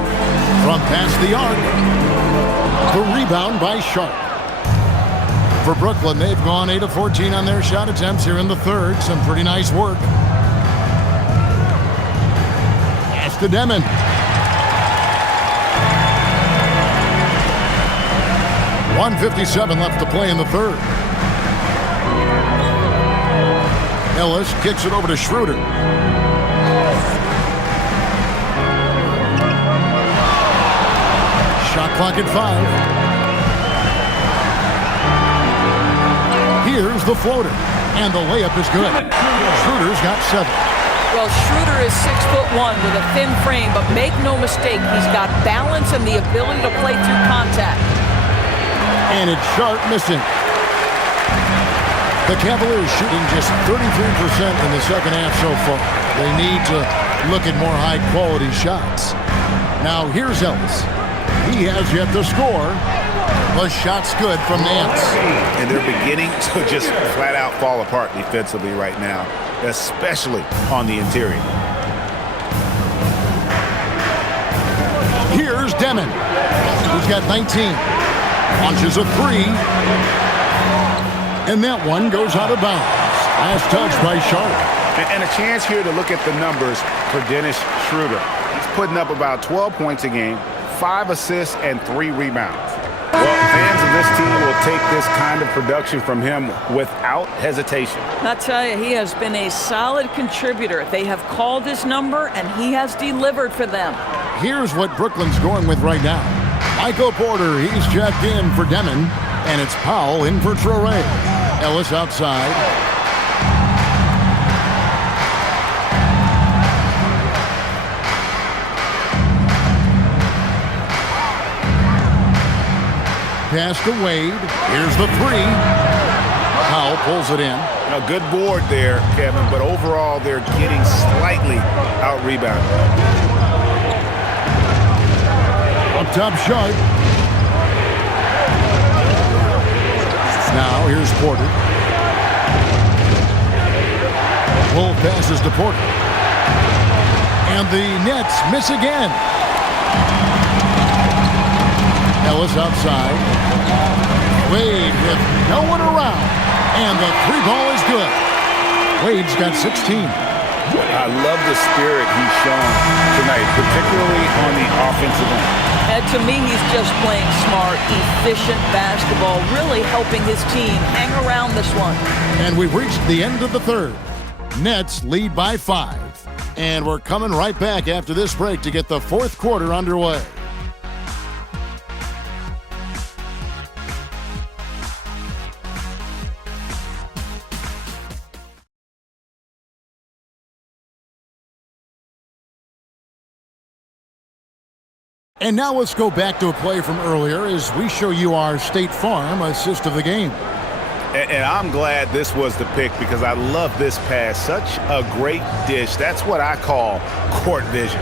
From past the arc. The rebound by Sharp. For Brooklyn, they've gone 8 of 14 on their shot attempts here in the third. Some pretty nice work. Pass to Demon. .157 left to play in the third. Ellis kicks it over to Schroeder. Shot clock at 5. Here's the floater, and the layup is good. Schroeder's got 7. Well, Schroeder is 6'1" with a thin frame, but make no mistake, he's got balance and the ability to play through contact. And it's Sharp missing. The Cavaliers shooting just 33% in the second half so far. They need to look at more high-quality shots. Now here's Ellis. He has yet to score. The shot's good from Nance. And they're beginning to just flat out fall apart defensively right now. especially on the interior. Here's Demon. He's got 19. Launches a three. And that one goes out of bounds. Last touch by Sharp. And a chance here to look at the numbers for Dennis Schroeder. He's putting up about 12 points a game, 5 assists, and 3 rebounds. Well, fans of this team will take this kind of production from him without hesitation. I tell you, he has been a solid contributor. They have called his number, and he has delivered for them. Here's what Brooklyn's going with right now. Michael Porter, he's checked in for Demon, and it's Powell in for Traore. Ellis outside. Pass to Wade. Here's the three. Powell pulls it in. A good board there, Kevin, but overall they're getting slightly out-rebounded. Up top Sharp. Now here's Porter. Wolf passes to Porter. And the Nets miss again. Ellis outside. Wade with no one around. And the three ball is good. Wade's got 16. I love the spirit he's shown tonight, particularly on the offensive end. And to me, he's just playing smart, efficient basketball, really helping his team hang around this one. And we've reached the end of the third. Nets lead by 5. And we're coming right back after this break to get the fourth quarter underway. And now let's go back to a play from earlier as we show you our State Farm assist of the game. And I'm glad this was the pick because I love this pass. Such a great dish. That's what I call court vision.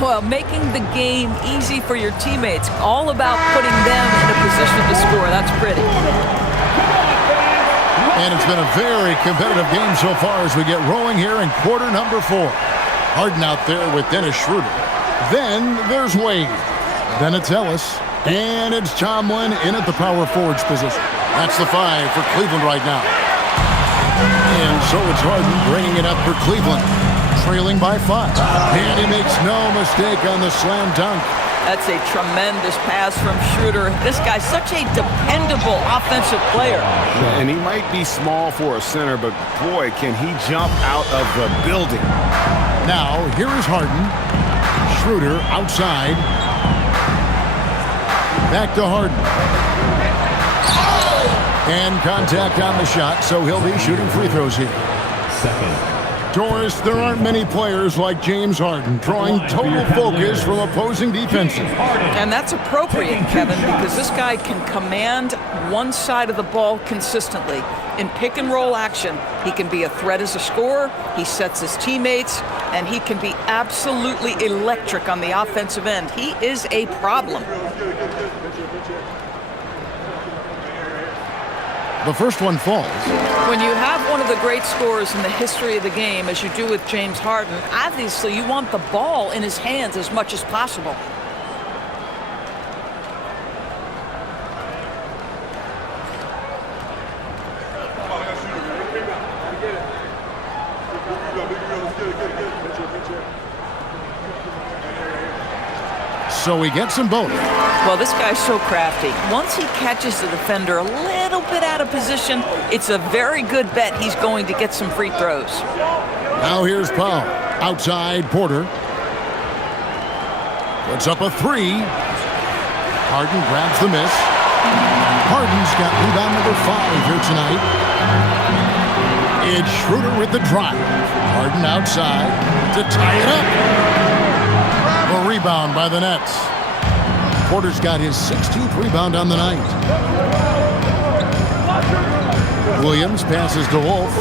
Well, making the game easy for your teammates. All about putting them in a position to score. That's pretty. And it's been a very competitive game so far as we get rolling here in quarter number 4. Harden out there with Dennis Schroeder. Then there's Wade. Then it's Ellis. And it's Tomlin in at the power forwards position. That's the 5 for Cleveland right now. And so it's Harden bringing it up for Cleveland. Trailing by 5. And he makes no mistake on the slam dunk. That's a tremendous pass from Schroeder. This guy's such a dependable offensive player. And he might be small for a center, but boy, can he jump out of the building. Now, here is Harden. Schroeder outside. Back to Harden. And contact on the shot, so he'll be shooting free throws here. Doris, there aren't many players like James Harden, drawing total focus from opposing defenses. And that's appropriate, Kevin, because this guy can command one side of the ball consistently. In pick and roll action, he can be a threat as a scorer, he sets his teammates, and he can be absolutely electric on the offensive end. He is a problem. The first one falls. When you have one of the great scorers in the history of the game, as you do with James Harden, obviously you want the ball in his hands as much as possible. So he gets them both. Well, this guy's so crafty. Once he catches the defender a little bit out of position, it's a very good bet he's going to get some free throws. Now here's Powell. Outside, Porter. Puts up a 3. Harden grabs the miss. Harden's got rebound number 5 here tonight. It's Schroeder with the drive. Harden outside to tie it up. A rebound by the Nets. Porter's got his 16th rebound on the night. Williams passes to Wolf.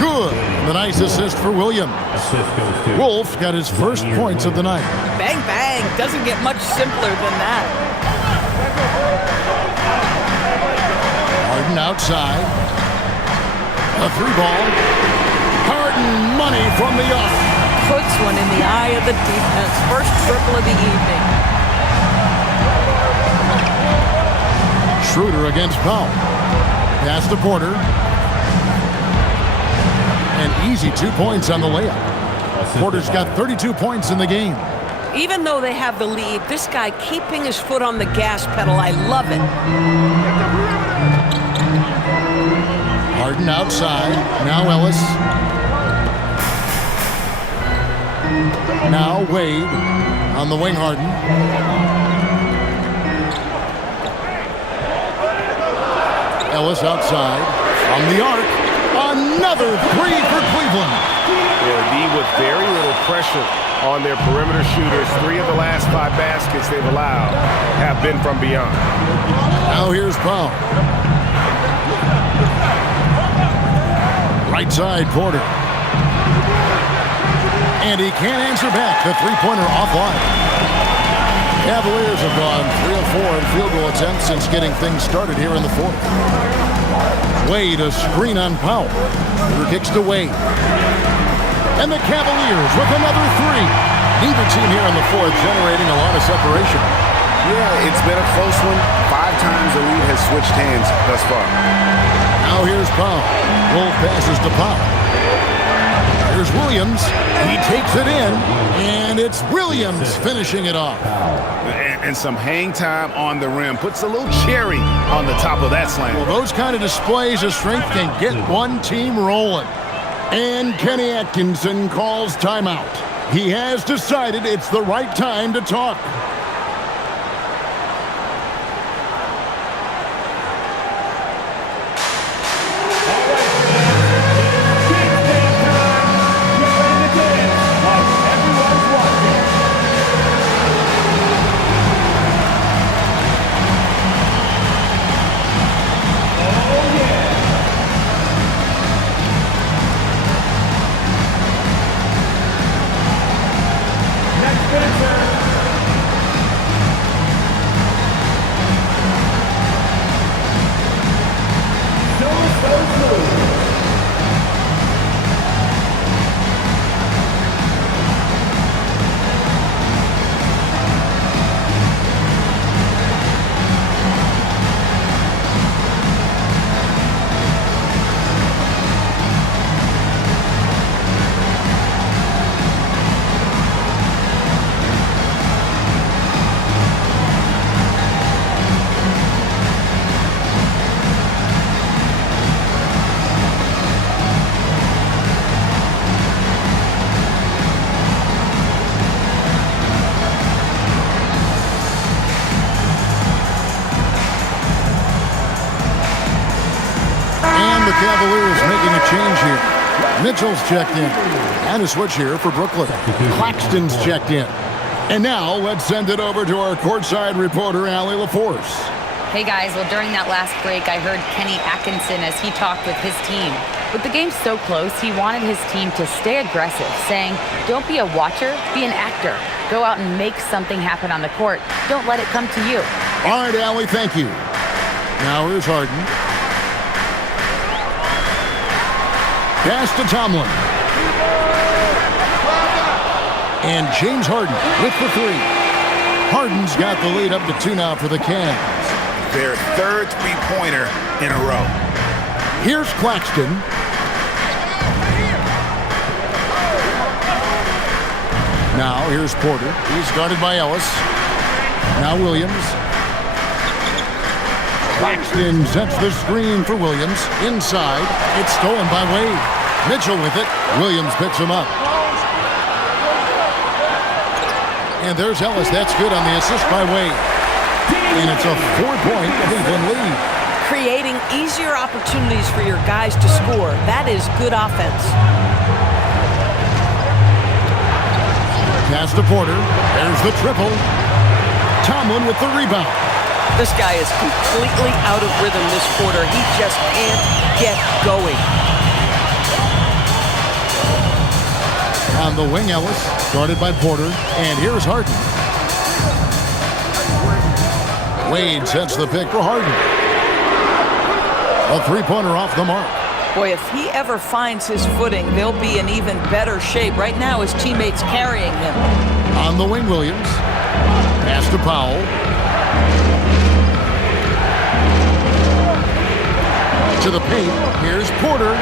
Good. The nice assist for Williams. Wolf got his first points of the night. Bang, bang. Doesn't get much simpler than that. Harden outside. A three ball. Harden money from the arc. Puts one in the eye of the defense. First triple of the evening. Schroeder against Powell. Pass to Porter. An easy 2 points on the layup. Porter's got 32 points in the game. Even though they have the lead, this guy keeping his foot on the gas pedal, I love it. Harden outside. Now Ellis. Now Wade on the wing. Harden. Ellis outside. From the arc. Another three for Cleveland. Yeah, D with very little pressure on their perimeter shooters. 3 of the last 5 baskets they've allowed have been from beyond. Now here's Powell. Right side, Porter. And he can't answer back. The three-pointer offline. Cavaliers have gone 3 of 4 in field goal attempts since getting things started here in the fourth. Wade, a screen on Powell. Who kicks to Wade. And the Cavaliers with another 3. Neither team here in the fourth generating a lot of separation. Yeah, it's been a close one. 5 times the lead has switched hands thus far. Now here's Powell. Wolf passes to Powell. Here's Williams. He takes it in, and it's Williams finishing it off. And some hang time on the rim. Puts a little cherry on the top of that slam. Well, those kind of displays of strength can get one team rolling. And Kenny Atkinson calls timeout. He has decided it's the right time to talk. Cavaliers making a change here. Mitchell's checked in. And a switch here for Brooklyn. Claxton's checked in. And now let's send it over to our courtside reporter, Allie LaForce. Hey guys, well during that last break, I heard Kenny Atkinson as he talked with his team. With the game so close, he wanted his team to stay aggressive, saying, don't be a watcher, be an actor. Go out and make something happen on the court. Don't let it come to you. All right, Allie, thank you. Now here's Harden. Pass to Tomlin. And James Harden with the 3. Harden's got the lead up to 2 now for the Cavs. Their 3rd three-pointer in a row. Here's Claxton. Now here's Porter. He's guarded by Ellis. Now Williams. Claxton sets the screen for Williams. Inside. It's stolen by Wade. Mitchell with it. Williams picks him up. And there's Ellis. That's good on the assist by Wade. And it's a 4-point Cleveland lead. Creating easier opportunities for your guys to score. That is good offense. Pass to Porter. There's the triple. Tomlin with the rebound. This guy is completely out of rhythm this quarter. He just can't get going. On the wing, Ellis, guarded by Porter. And here's Harden. Wade sets the pick for Harden. A 3-pointer off the mark. Boy, if he ever finds his footing, they'll be in even better shape. Right now, his teammates carrying him. On the wing, Williams. Pass to Powell. To the paint. Here's Porter.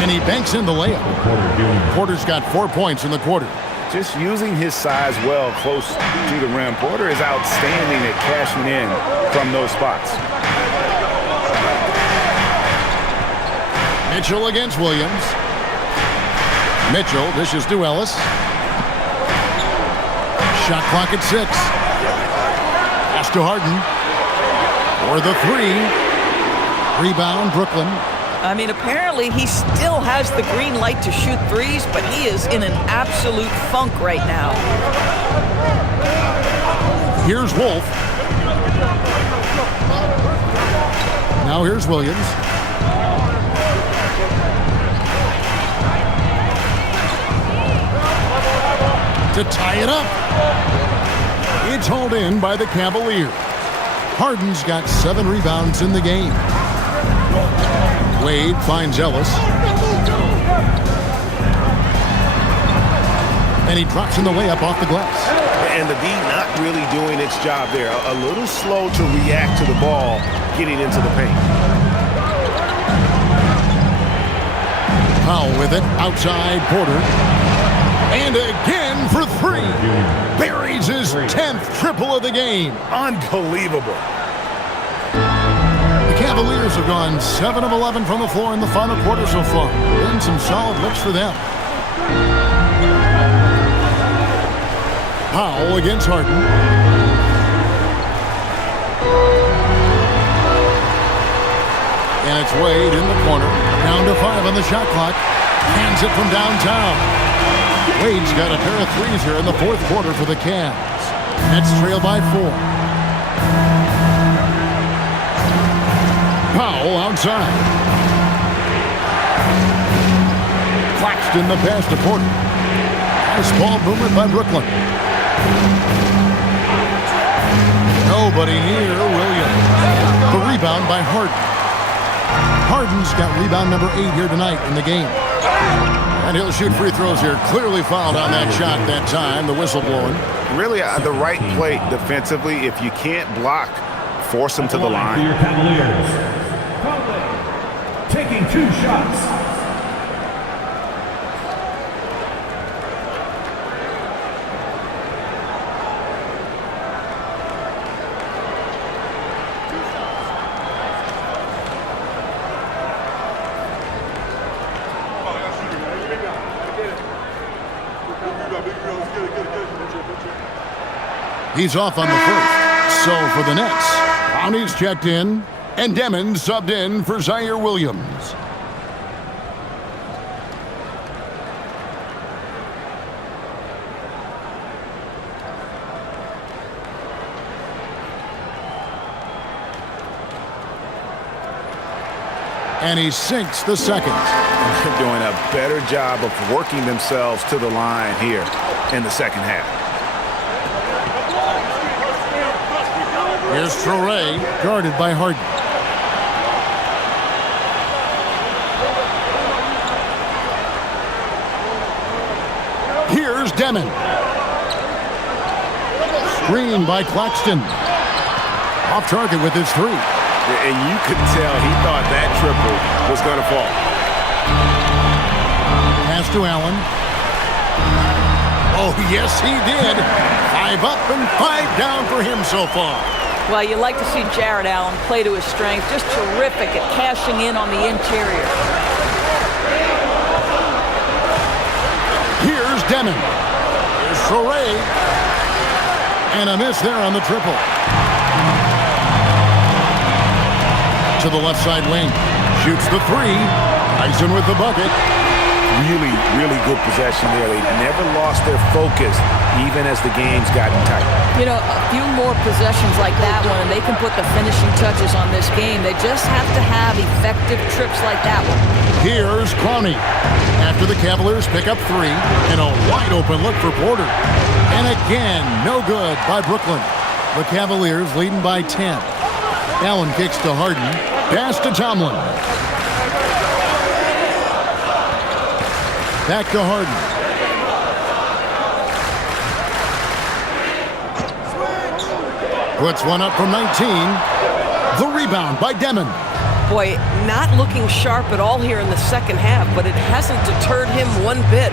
And he banks in the layup. Porter's got 4 points in the quarter. Just using his size well close to the rim. Porter is outstanding at cashing in from those spots. Mitchell against Williams. Mitchell dishes to Ellis. Shot clock at 6. Pass to Harden. For the 3. Rebound, Brooklyn. I mean, apparently he still has the green light to shoot threes, but he is in an absolute funk right now. Here's Wolf. Now here's Williams. To tie it up. It's hauled in by the Cavaliers. Harden's got 7 rebounds in the game. Wade finds Ellis. And he drops in the layup off the glass. And the D not really doing its job there. A little slow to react to the ball getting into the paint. Powell with it. Outside Porter. And again for 3. Buries his 10th triple of the game. Unbelievable. The Cavaliers have gone 7 of 11 from the floor in the final quarter so far. Been some solid looks for them. Powell against Harden. And it's Wade in the corner. Down to 5 on the shot clock. Hands it from downtown. Wade's got a pair of threes here in the 4th quarter for the Cavs. Nets trail by 4. Powell outside. Claxton the pass to Porter. Nice ball movement by Brooklyn. Nobody near Williams. The rebound by Harden. Harden's got rebound number 8 here tonight in the game. And he'll shoot free throws here. Clearly fouled on that shot that time. The whistle blowing. Really the right play defensively. If you can't block, force him to the line. For your Cavaliers. Taking 2 shots. He's off on the first. So for the Nets, Brownie's checked in, and Demon subbed in for Zaire Williams. And he sinks the second. They're doing a better job of working themselves to the line here in the second half. Here's Traoré, guarded by Harden. Here's Demon. Screen by Claxton. Off target with his 3. And you could tell he thought that triple was going to fall. Pass to Allen. Oh, yes, he did. 5 up and 5 down for him so far. Well, you like to see Jared Allen play to his strength. Just terrific at cashing in on the interior. Here's Demon. Here's Traoré. And a miss there on the triple. To the left side wing. Shoots the 3. Tyson with the bucket. Really, really good possession there. They never lost their focus, even as the game's gotten tight. You know, a few more possessions like that one, and they can put the finishing touches on this game. They just have to have effective trips like that one. Here's Clowney. After the Cavaliers pick up 3, and a wide open look for Porter. And again, no good by Brooklyn. The Cavaliers leading by 10. Allen kicks to Harden. Pass to Tomlin. Back to Harden. Puts one up from 19. The rebound by Demon. Boy, not looking sharp at all here in the second half, but it hasn't deterred him one bit.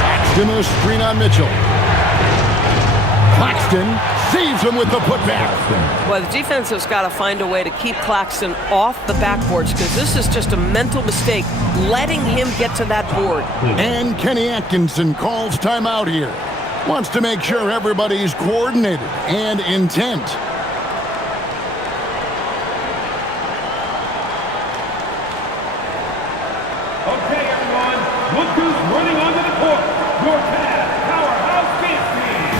Claxton with a screen on Mitchell. Claxton saves him with the putback. Well, the defense has got to find a way to keep Claxton off the backboards because this is just a mental mistake, letting him get to that board. And Kenny Atkinson calls timeout here. Wants to make sure everybody's coordinated and intent. Okay, everyone, look who's running onto the court. Your Cavs powerhouse dance team.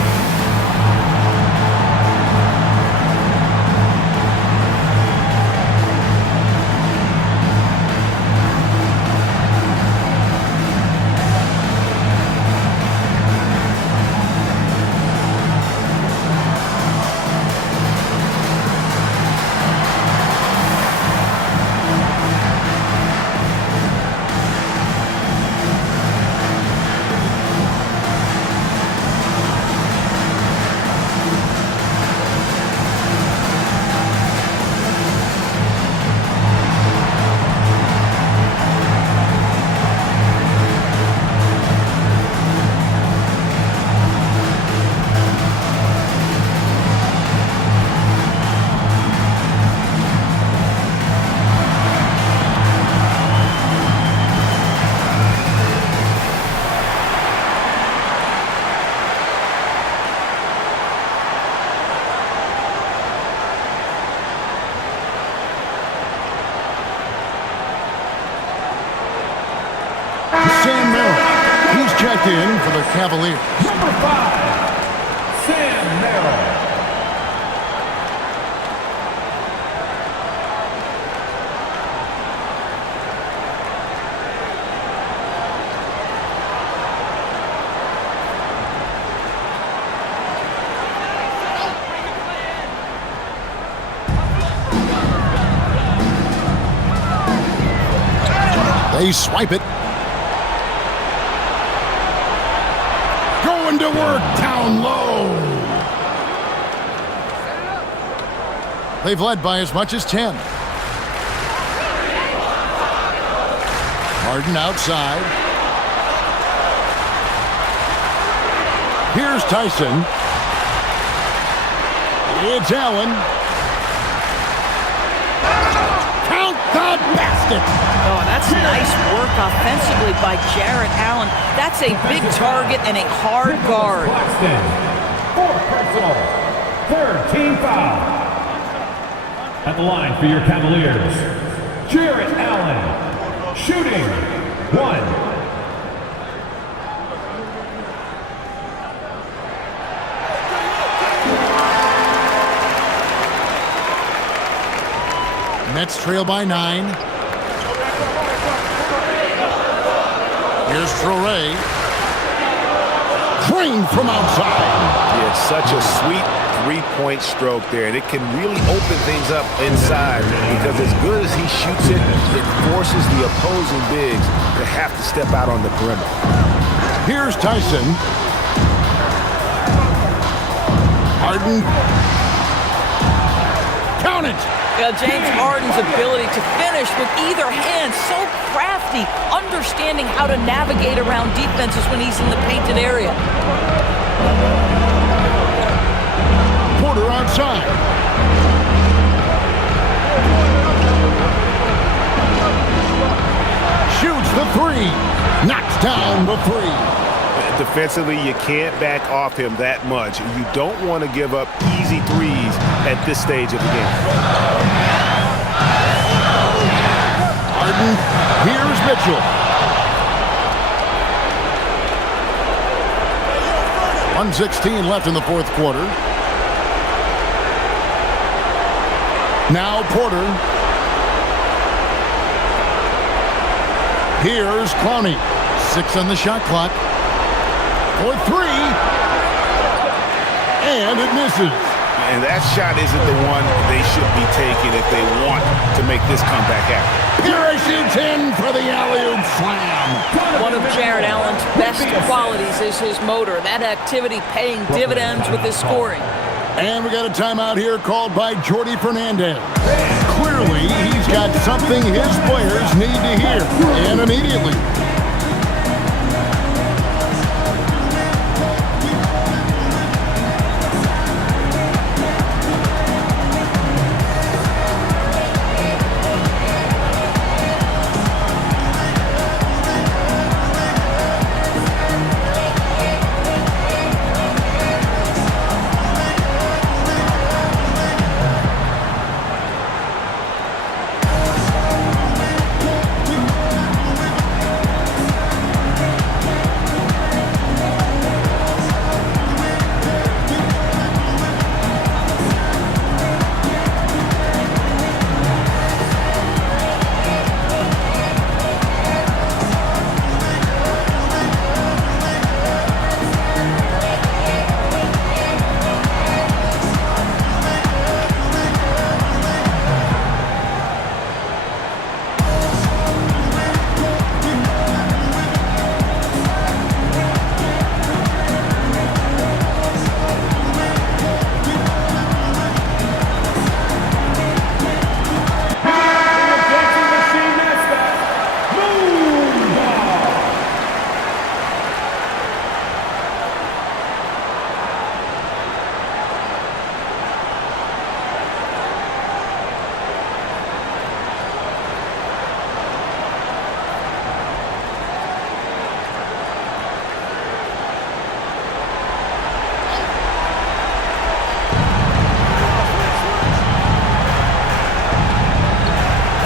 He's checked in for the Cavaliers. Number 5, Sam Merrill. They swipe it. Going to work down low. They've led by as much as 10. Harden outside. Here's Tyson. It's Allen. Count the basket. Oh, that's nice work offensively by Jarrett Allen. That's a big target and a hard guard. Claxton, 4th personal, 3rd team foul. At the line for your Cavaliers, Jarrett Allen, shooting 1. Nets trail by 9. Here's Traore. Drained from outside. Yeah, it's such a sweet three-point stroke there, and it can really open things up inside because as good as he shoots it, it forces the opposing bigs to have to step out on the perimeter. Here's Tyson. Harden. Count it. James Harden's ability to finish with either hand, so crafty, understanding how to navigate around defenses when he's in the painted area. Porter outside. Shoots the three. Knocks down the three. Defensively, you can't back off him that much. You don't want to give up easy threes at this stage of the game. Harden, here's Mitchell. 1:16 left in the fourth quarter. Now Porter. Here's Clowney. 6 on the shot clock. For 3. And it misses. And that shot isn't the one they should be taking if they want to make this comeback happen. Parachutes in for the alley-oop slam. One of Jarrett Allen's best qualities is his motor. That activity paying dividends with his scoring. And we got a timeout here called by Jordi Fernandez. Clearly, he's got something his players need to hear, and immediately.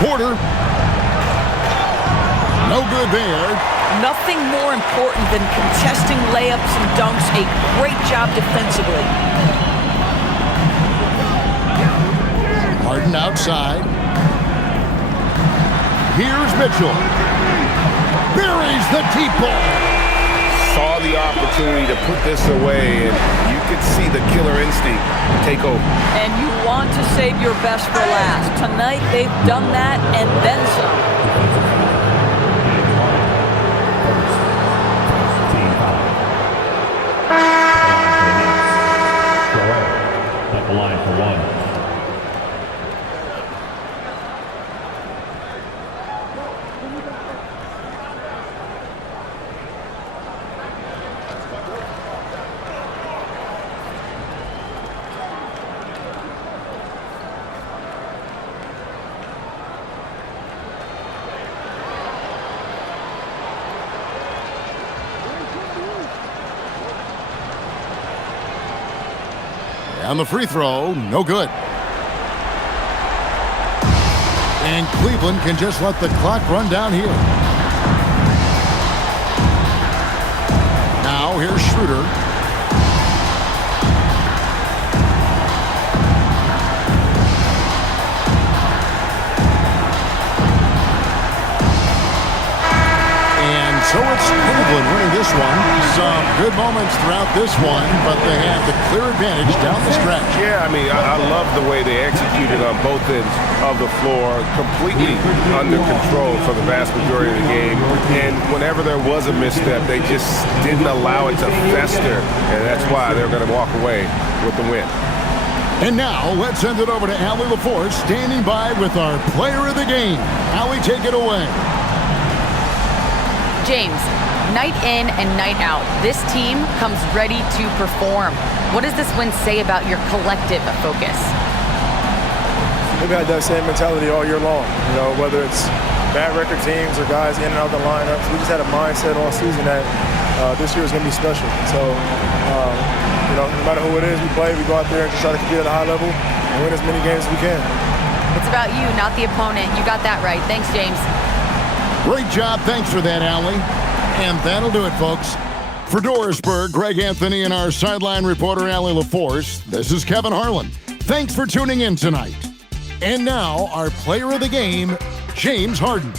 Porter. No good there. Nothing more important than contesting layups and dunks. A great job defensively. Harden outside. Here's Mitchell. Buries the deep ball. Saw the opportunity to put this away, and you could see the killer instinct take over. And you want to save your best for last. Tonight, they've done that and then some. At the line for one. On the free throw, no good. And Cleveland can just let the clock run down here. Now here's Schroeder. And so it's Cleveland winning this one. Some good moments throughout this one, but they have the clear advantage down the stretch. Yeah, I mean, I love the way they executed on both ends of the floor, completely under control for the vast majority of the game. And whenever there was a misstep, they just didn't allow it to fester, and that's why they're going to walk away with the win. And now, let's send it over to Allie LaForce, standing by with our player of the game. Allie, take it away. James, night in and night out, this team comes ready to perform. What does this win say about your collective focus? We've had that same mentality all year long. You know, whether it's bad record teams or guys in and out the lineups, we just had a mindset all season that this year is going to be special. So, you know, no matter who it is we play, we go out there and just try to compete at a high level and win as many games as we can. It's about you, not the opponent. You got that right. Thanks, James. Great job. Thanks for that, Allie. And that'll do it, folks. For Dorisburg, Greg Anthony, and our sideline reporter, Allie LaForce, this is Kevin Harlan. Thanks for tuning in tonight. And now, our player of the game, James Harden.